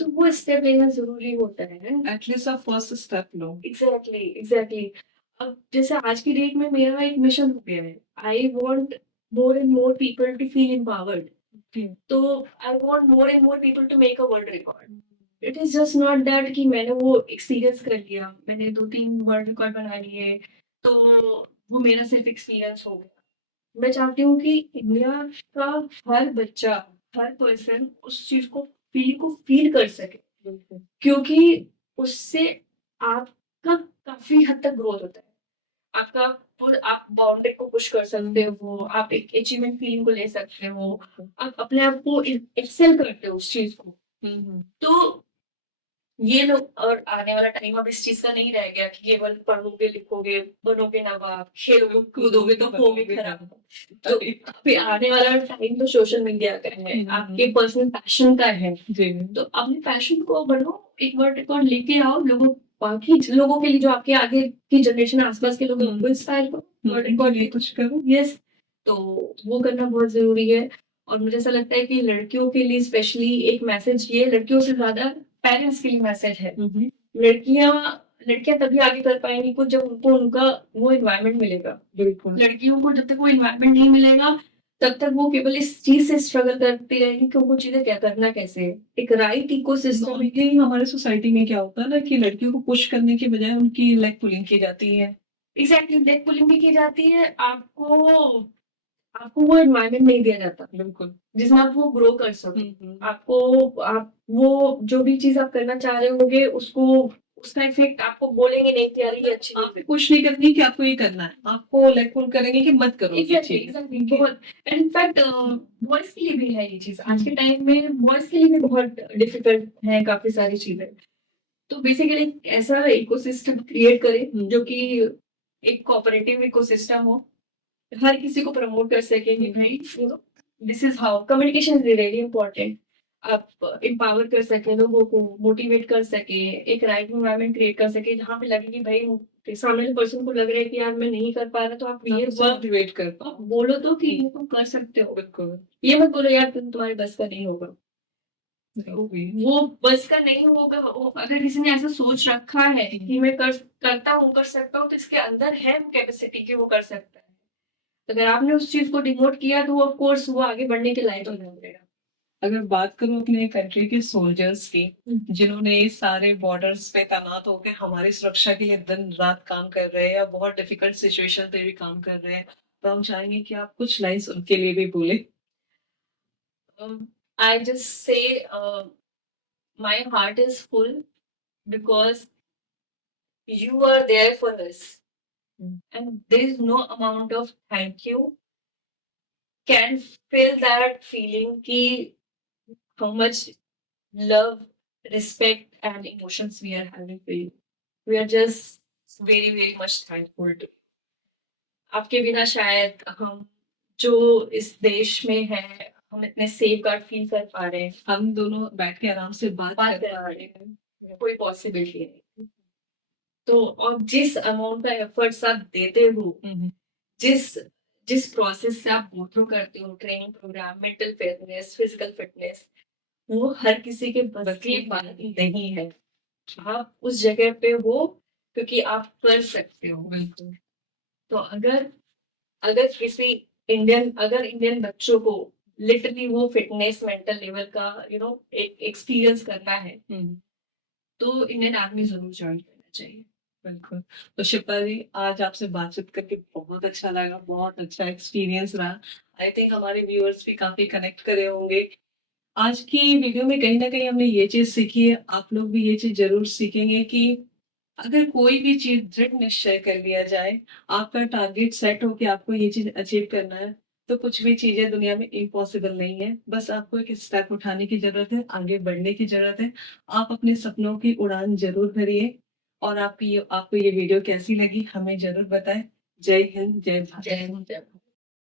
तो वो स्टेप लेना ज़रूरी होता है। एट लीस्ट आप फर्स्ट स्टेप लो। Exactly, exactly. अब जैसे आज की डेट में मेरा एक मिशन हो गया है, I want more and more people to feel empowered. तो I want more and more people to make a world record. It is just not that कि मैंने वो एक्सपीरियंस कर लिया, मैंने 2-3 वर्ल्ड रिकॉर्ड बना लिए, तो वो मेरा सिर्फ एक्सपीरियंस हो गया। मैं चाहती हूँ कि इंडिया का हर बच्चा, हर पर्सन उस चीज को फील कर सके, क्योंकि उससे आपका काफी हद तक ग्रोथ होता है। आपका आप बाउंड्री को पुश कर सकते हो, आप एक अचीवमेंट फीलिंग को ले सकते हो, आप अपने आप को एक्सेल करते हो उस चीज को। तो ये लोग, और आने वाला टाइम अब इस चीज का नहीं रह गया कि केवल पढ़ोगे लिखोगे बनोगे नवाब, खेलोगे कूदोगे तो होगे खराब। तो फिर आने वाला टाइम तो सोशल मीडिया का है, आपके पर्सनल पैशन का है। तो अपने पैशन को बढ़ो, एक वर्ल्ड रिकॉर्ड लेके आओ, लोगों बाकी लोगों के लिए, जो आपके आगे की जनरेशन आसपास के लोग हैं, उनको इंस्पायर करो, वर्ल्ड रिकॉर्ड लिए कुछ करो। यस, तो वो करना बहुत जरूरी है। और मुझे ऐसा लगता है कि लड़कियों के लिए स्पेशली एक मैसेज, ये लड़कियों से ज्यादा पेरेंट्स के लिए मैसेज है। लड़कियां लड़कियां तभी आगे कर पाएंगी कुछ जब उनको उनका वो इन्वायरमेंट मिलेगा। बिल्कुल, लड़कियों को जब तक वो इन्वायरमेंट नहीं मिलेगा, तब तक वो केवल इस चीज से स्ट्रगल करती रहेगी कि वो चीजें क्या करना कैसे है। एक राइट इकोसिस्टम। ये हमारे सोसाइटी में क्या होता है ना कि लड़कियों को पुश करने के बजाय उनकी लेग पुलिंग की जाती है। एग्जैक्टली, लेग पुलिंग भी की जाती है। आपको वो एनवायरनमेंट नहीं दिया जाता बिल्कुल, जिसमें आप वो ग्रो कर सको। आप वो जो भी चीज आप करना चाह रहे होगे, उसको उसका इफेक्ट आपको बोलेंगे नहीं कि यार ये अच्छी आप नहीं है। पुश नहीं करेंगे कि आपको ये करना है, आपको लेग पुल करेंगे कि मत करो ये एग्जैक्टली, चीज। एग्जैक्टली, बहुत। इनफैक्ट बॉयज के लिए भी है ये चीज, आज के टाइम में बॉयज के लिए भी बहुत डिफिकल्ट है काफी सारी चीजें। तो बेसिकली ऐसा इकोसिस्टम क्रिएट करें जो कि एक कोऑपरेटिव इकोसिस्टम हो, हर किसी को प्रमोट कर सके कि भाई this is how communication is really important. आप एम्पावर कर सके, लोगों को मोटिवेट कर सके, एक राइट एनवायरनमेंट क्रिएट कर सके जहाँ पे लगे कि भाई सामने वाले पर्सन को लग रहा है कि यार मैं नहीं कर पा रहा, तो आप ये मोटिवेट कर आप बोलो तो कि ये तुम कर सकते हो। बिल्कुल, ये मत बोलो यार तुम्हारे बस का नहीं होगा। वो बस का नहीं होगा। अगर किसी ने ऐसा सोच रखा है कि मैं करता हूँ, कर सकता हूँ, तो इसके अंदर है कैपेसिटी कि वो कर सकता है। अगर आपने उस चीज को डिमोट किया तो ऑफ कोर्स वो आगे बढ़ने के लायक नहीं बनेगा। अगर बात करूं अपने कंट्री के सोल्जर्स की, जिन्होंने सारे बॉर्डर्स पे तैनात होकर हमारी सुरक्षा के लिए दिन रात काम कर रहे हैं या बहुत डिफिकल्ट सिचुएशन पे भी काम कर रहे हैं, तो हम चाहेंगे कि आप कुछ लाइंस उनके लिए भी बोले। I just say my heart is full because you are there for us, and there is no amount of thank you can fill that feeling ki how much love, respect, and emotions we are having for you. We are just very, very much thankful to you. आपके बिना शायद हम जो इस देश में हैं, हम इतने सेफ गार्ड फील कर पा रहे हैं, हम दोनों बैठ के आराम से बात कर कर पा रहे हैं, कोई पॉसिबिलिटी नहीं। तो और जिस अमाउंट का एफर्ट्स आप देते हो, जिस जिस प्रोसेस से आप गो थ्रू करते हो, training program, mental fitness, physical fitness, वो हर किसी के बस की बात नहीं है। आप उस जगह पे हो क्योंकि आप कर सकते हो। बिल्कुल। तो अगर अगर किसी अगर इंडियन बच्चों को लिटरली वो फिटनेस मेंटल लेवल का एक एक्सपीरियंस करना है, तो इंडियन आर्मी जरूर ज्वाइन करना चाहिए। बिल्कुल। तो शिप्रा जी, आज आपसे बातचीत करके बहुत अच्छा लगा, बहुत अच्छा एक्सपीरियंस रहा। आई थिंक हमारे व्यूअर्स भी काफी कनेक्ट करे होंगे। आज की वीडियो में कहीं ना कहीं हमने ये चीज सीखी है, आप लोग भी ये चीज जरूर सीखेंगे कि अगर कोई भी चीज दृढ़ निश्चय कर लिया जाए, आपका टारगेट सेट हो कि आपको ये चीज अचीव करना है, तो कुछ भी चीजें दुनिया में इम्पॉसिबल नहीं है। बस आपको एक स्टेप उठाने की जरूरत है, आगे बढ़ने की जरूरत है। आप अपने सपनों की उड़ान जरूर भरिए। और आपको ये वीडियो कैसी लगी हमें जरूर बताएं। जय हिंद, जय भारत। जय हिंद, जय भारत।